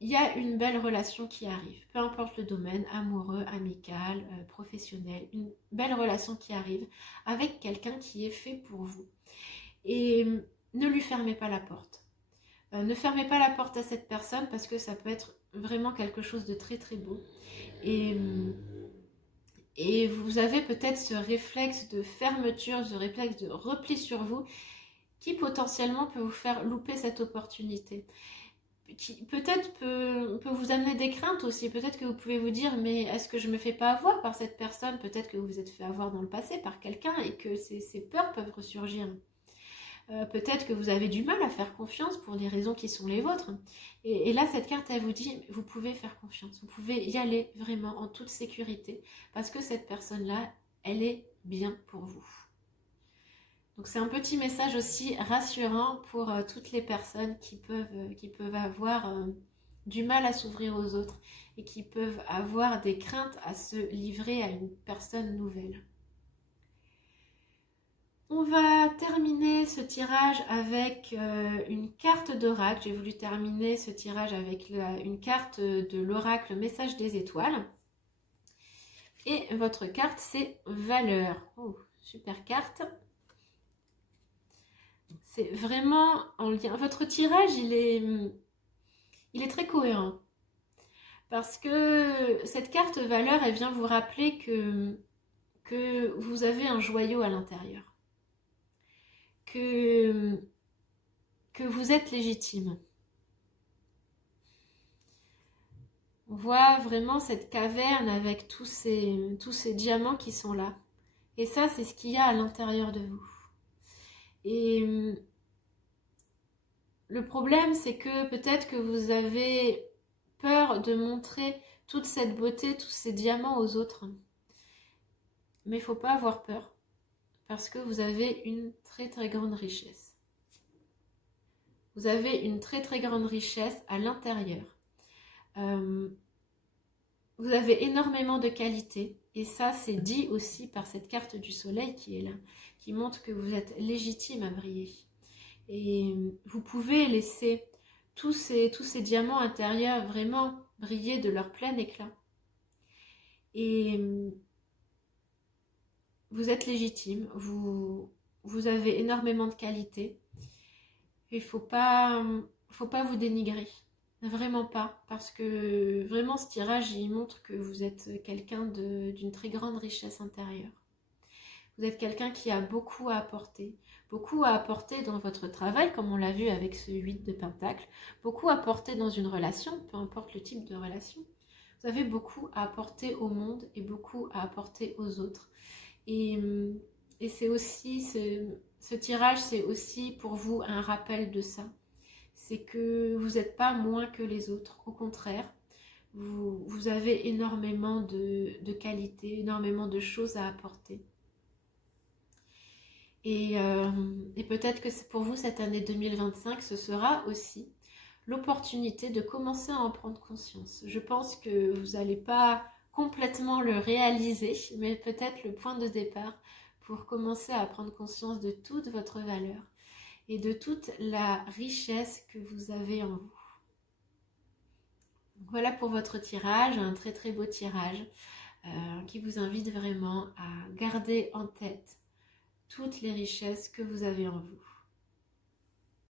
il y a une belle relation qui arrive. Peu importe le domaine, amoureux, amical, professionnel, une belle relation qui arrive avec quelqu'un qui est fait pour vous. Et ne lui fermez pas la porte. Ne fermez pas la porte à cette personne parce que ça peut être vraiment quelque chose de très très beau. Et vous avez peut-être ce réflexe de fermeture, ce réflexe de repli sur vous qui potentiellement peut vous faire louper cette opportunité. Qui peut-être peut vous amener des craintes aussi. Peut-être que vous pouvez vous dire, mais est-ce que je ne me fais pas avoir par cette personne? Peut-être que vous vous êtes fait avoir dans le passé par quelqu'un et que ces peurs peuvent ressurgir. Peut-être que vous avez du mal à faire confiance pour des raisons qui sont les vôtres. Et là, cette carte, elle vous dit, vous pouvez faire confiance. Vous pouvez y aller vraiment en toute sécurité. Parce que cette personne-là, elle est bien pour vous. Donc c'est un petit message aussi rassurant pour toutes les personnes qui peuvent avoir du mal à s'ouvrir aux autres. Et qui peuvent avoir des craintes à se livrer à une personne nouvelle. On va terminer ce tirage avec une carte d'oracle. J'ai voulu terminer ce tirage avec une carte de l'oracle Message des étoiles. Et votre carte, c'est Valeur. Oh, super carte. C'est vraiment en lien. Votre tirage, il est très cohérent. Parce que cette carte Valeur, elle vient vous rappeler que vous avez un joyau à l'intérieur. Que vous êtes légitime. On voit vraiment cette caverne avec tous ces diamants qui sont là. Et ça, c'est ce qu'il y a à l'intérieur de vous. Et le problème, c'est que peut-être que vous avez peur de montrer toute cette beauté, tous ces diamants aux autres. Mais il ne faut pas avoir peur, parce que vous avez une très très grande richesse. Vous avez une très très grande richesse à l'intérieur. Vous avez énormément de qualités, et ça c'est dit aussi par cette carte du soleil qui est là, qui montre que vous êtes légitime à briller. Et vous pouvez laisser tous ces diamants intérieurs vraiment briller de leur plein éclat. Et vous êtes légitime, vous avez énormément de qualités. Il ne faut pas vous dénigrer, vraiment pas, parce que vraiment ce tirage il montre que vous êtes quelqu'un d'une très grande richesse intérieure. Vous êtes quelqu'un qui a beaucoup à apporter dans votre travail, comme on l'a vu avec ce 8 de Pentacle, beaucoup à apporter dans une relation, peu importe le type de relation. Vous avez beaucoup à apporter au monde et beaucoup à apporter aux autres. Et c'est aussi, ce tirage, c'est aussi pour vous un rappel de ça. C'est que vous n'êtes pas moins que les autres, au contraire. Vous avez énormément de qualités, énormément de choses à apporter. Et peut-être que pour vous, cette année 2025, ce sera aussi l'opportunité de commencer à en prendre conscience. Je pense que vous n'allez pas complètement le réaliser, mais peut-être le point de départ pour commencer à prendre conscience de toute votre valeur et de toute la richesse que vous avez en vous. Donc voilà pour votre tirage, un très très beau tirage qui vous invite vraiment à garder en tête toutes les richesses que vous avez en vous.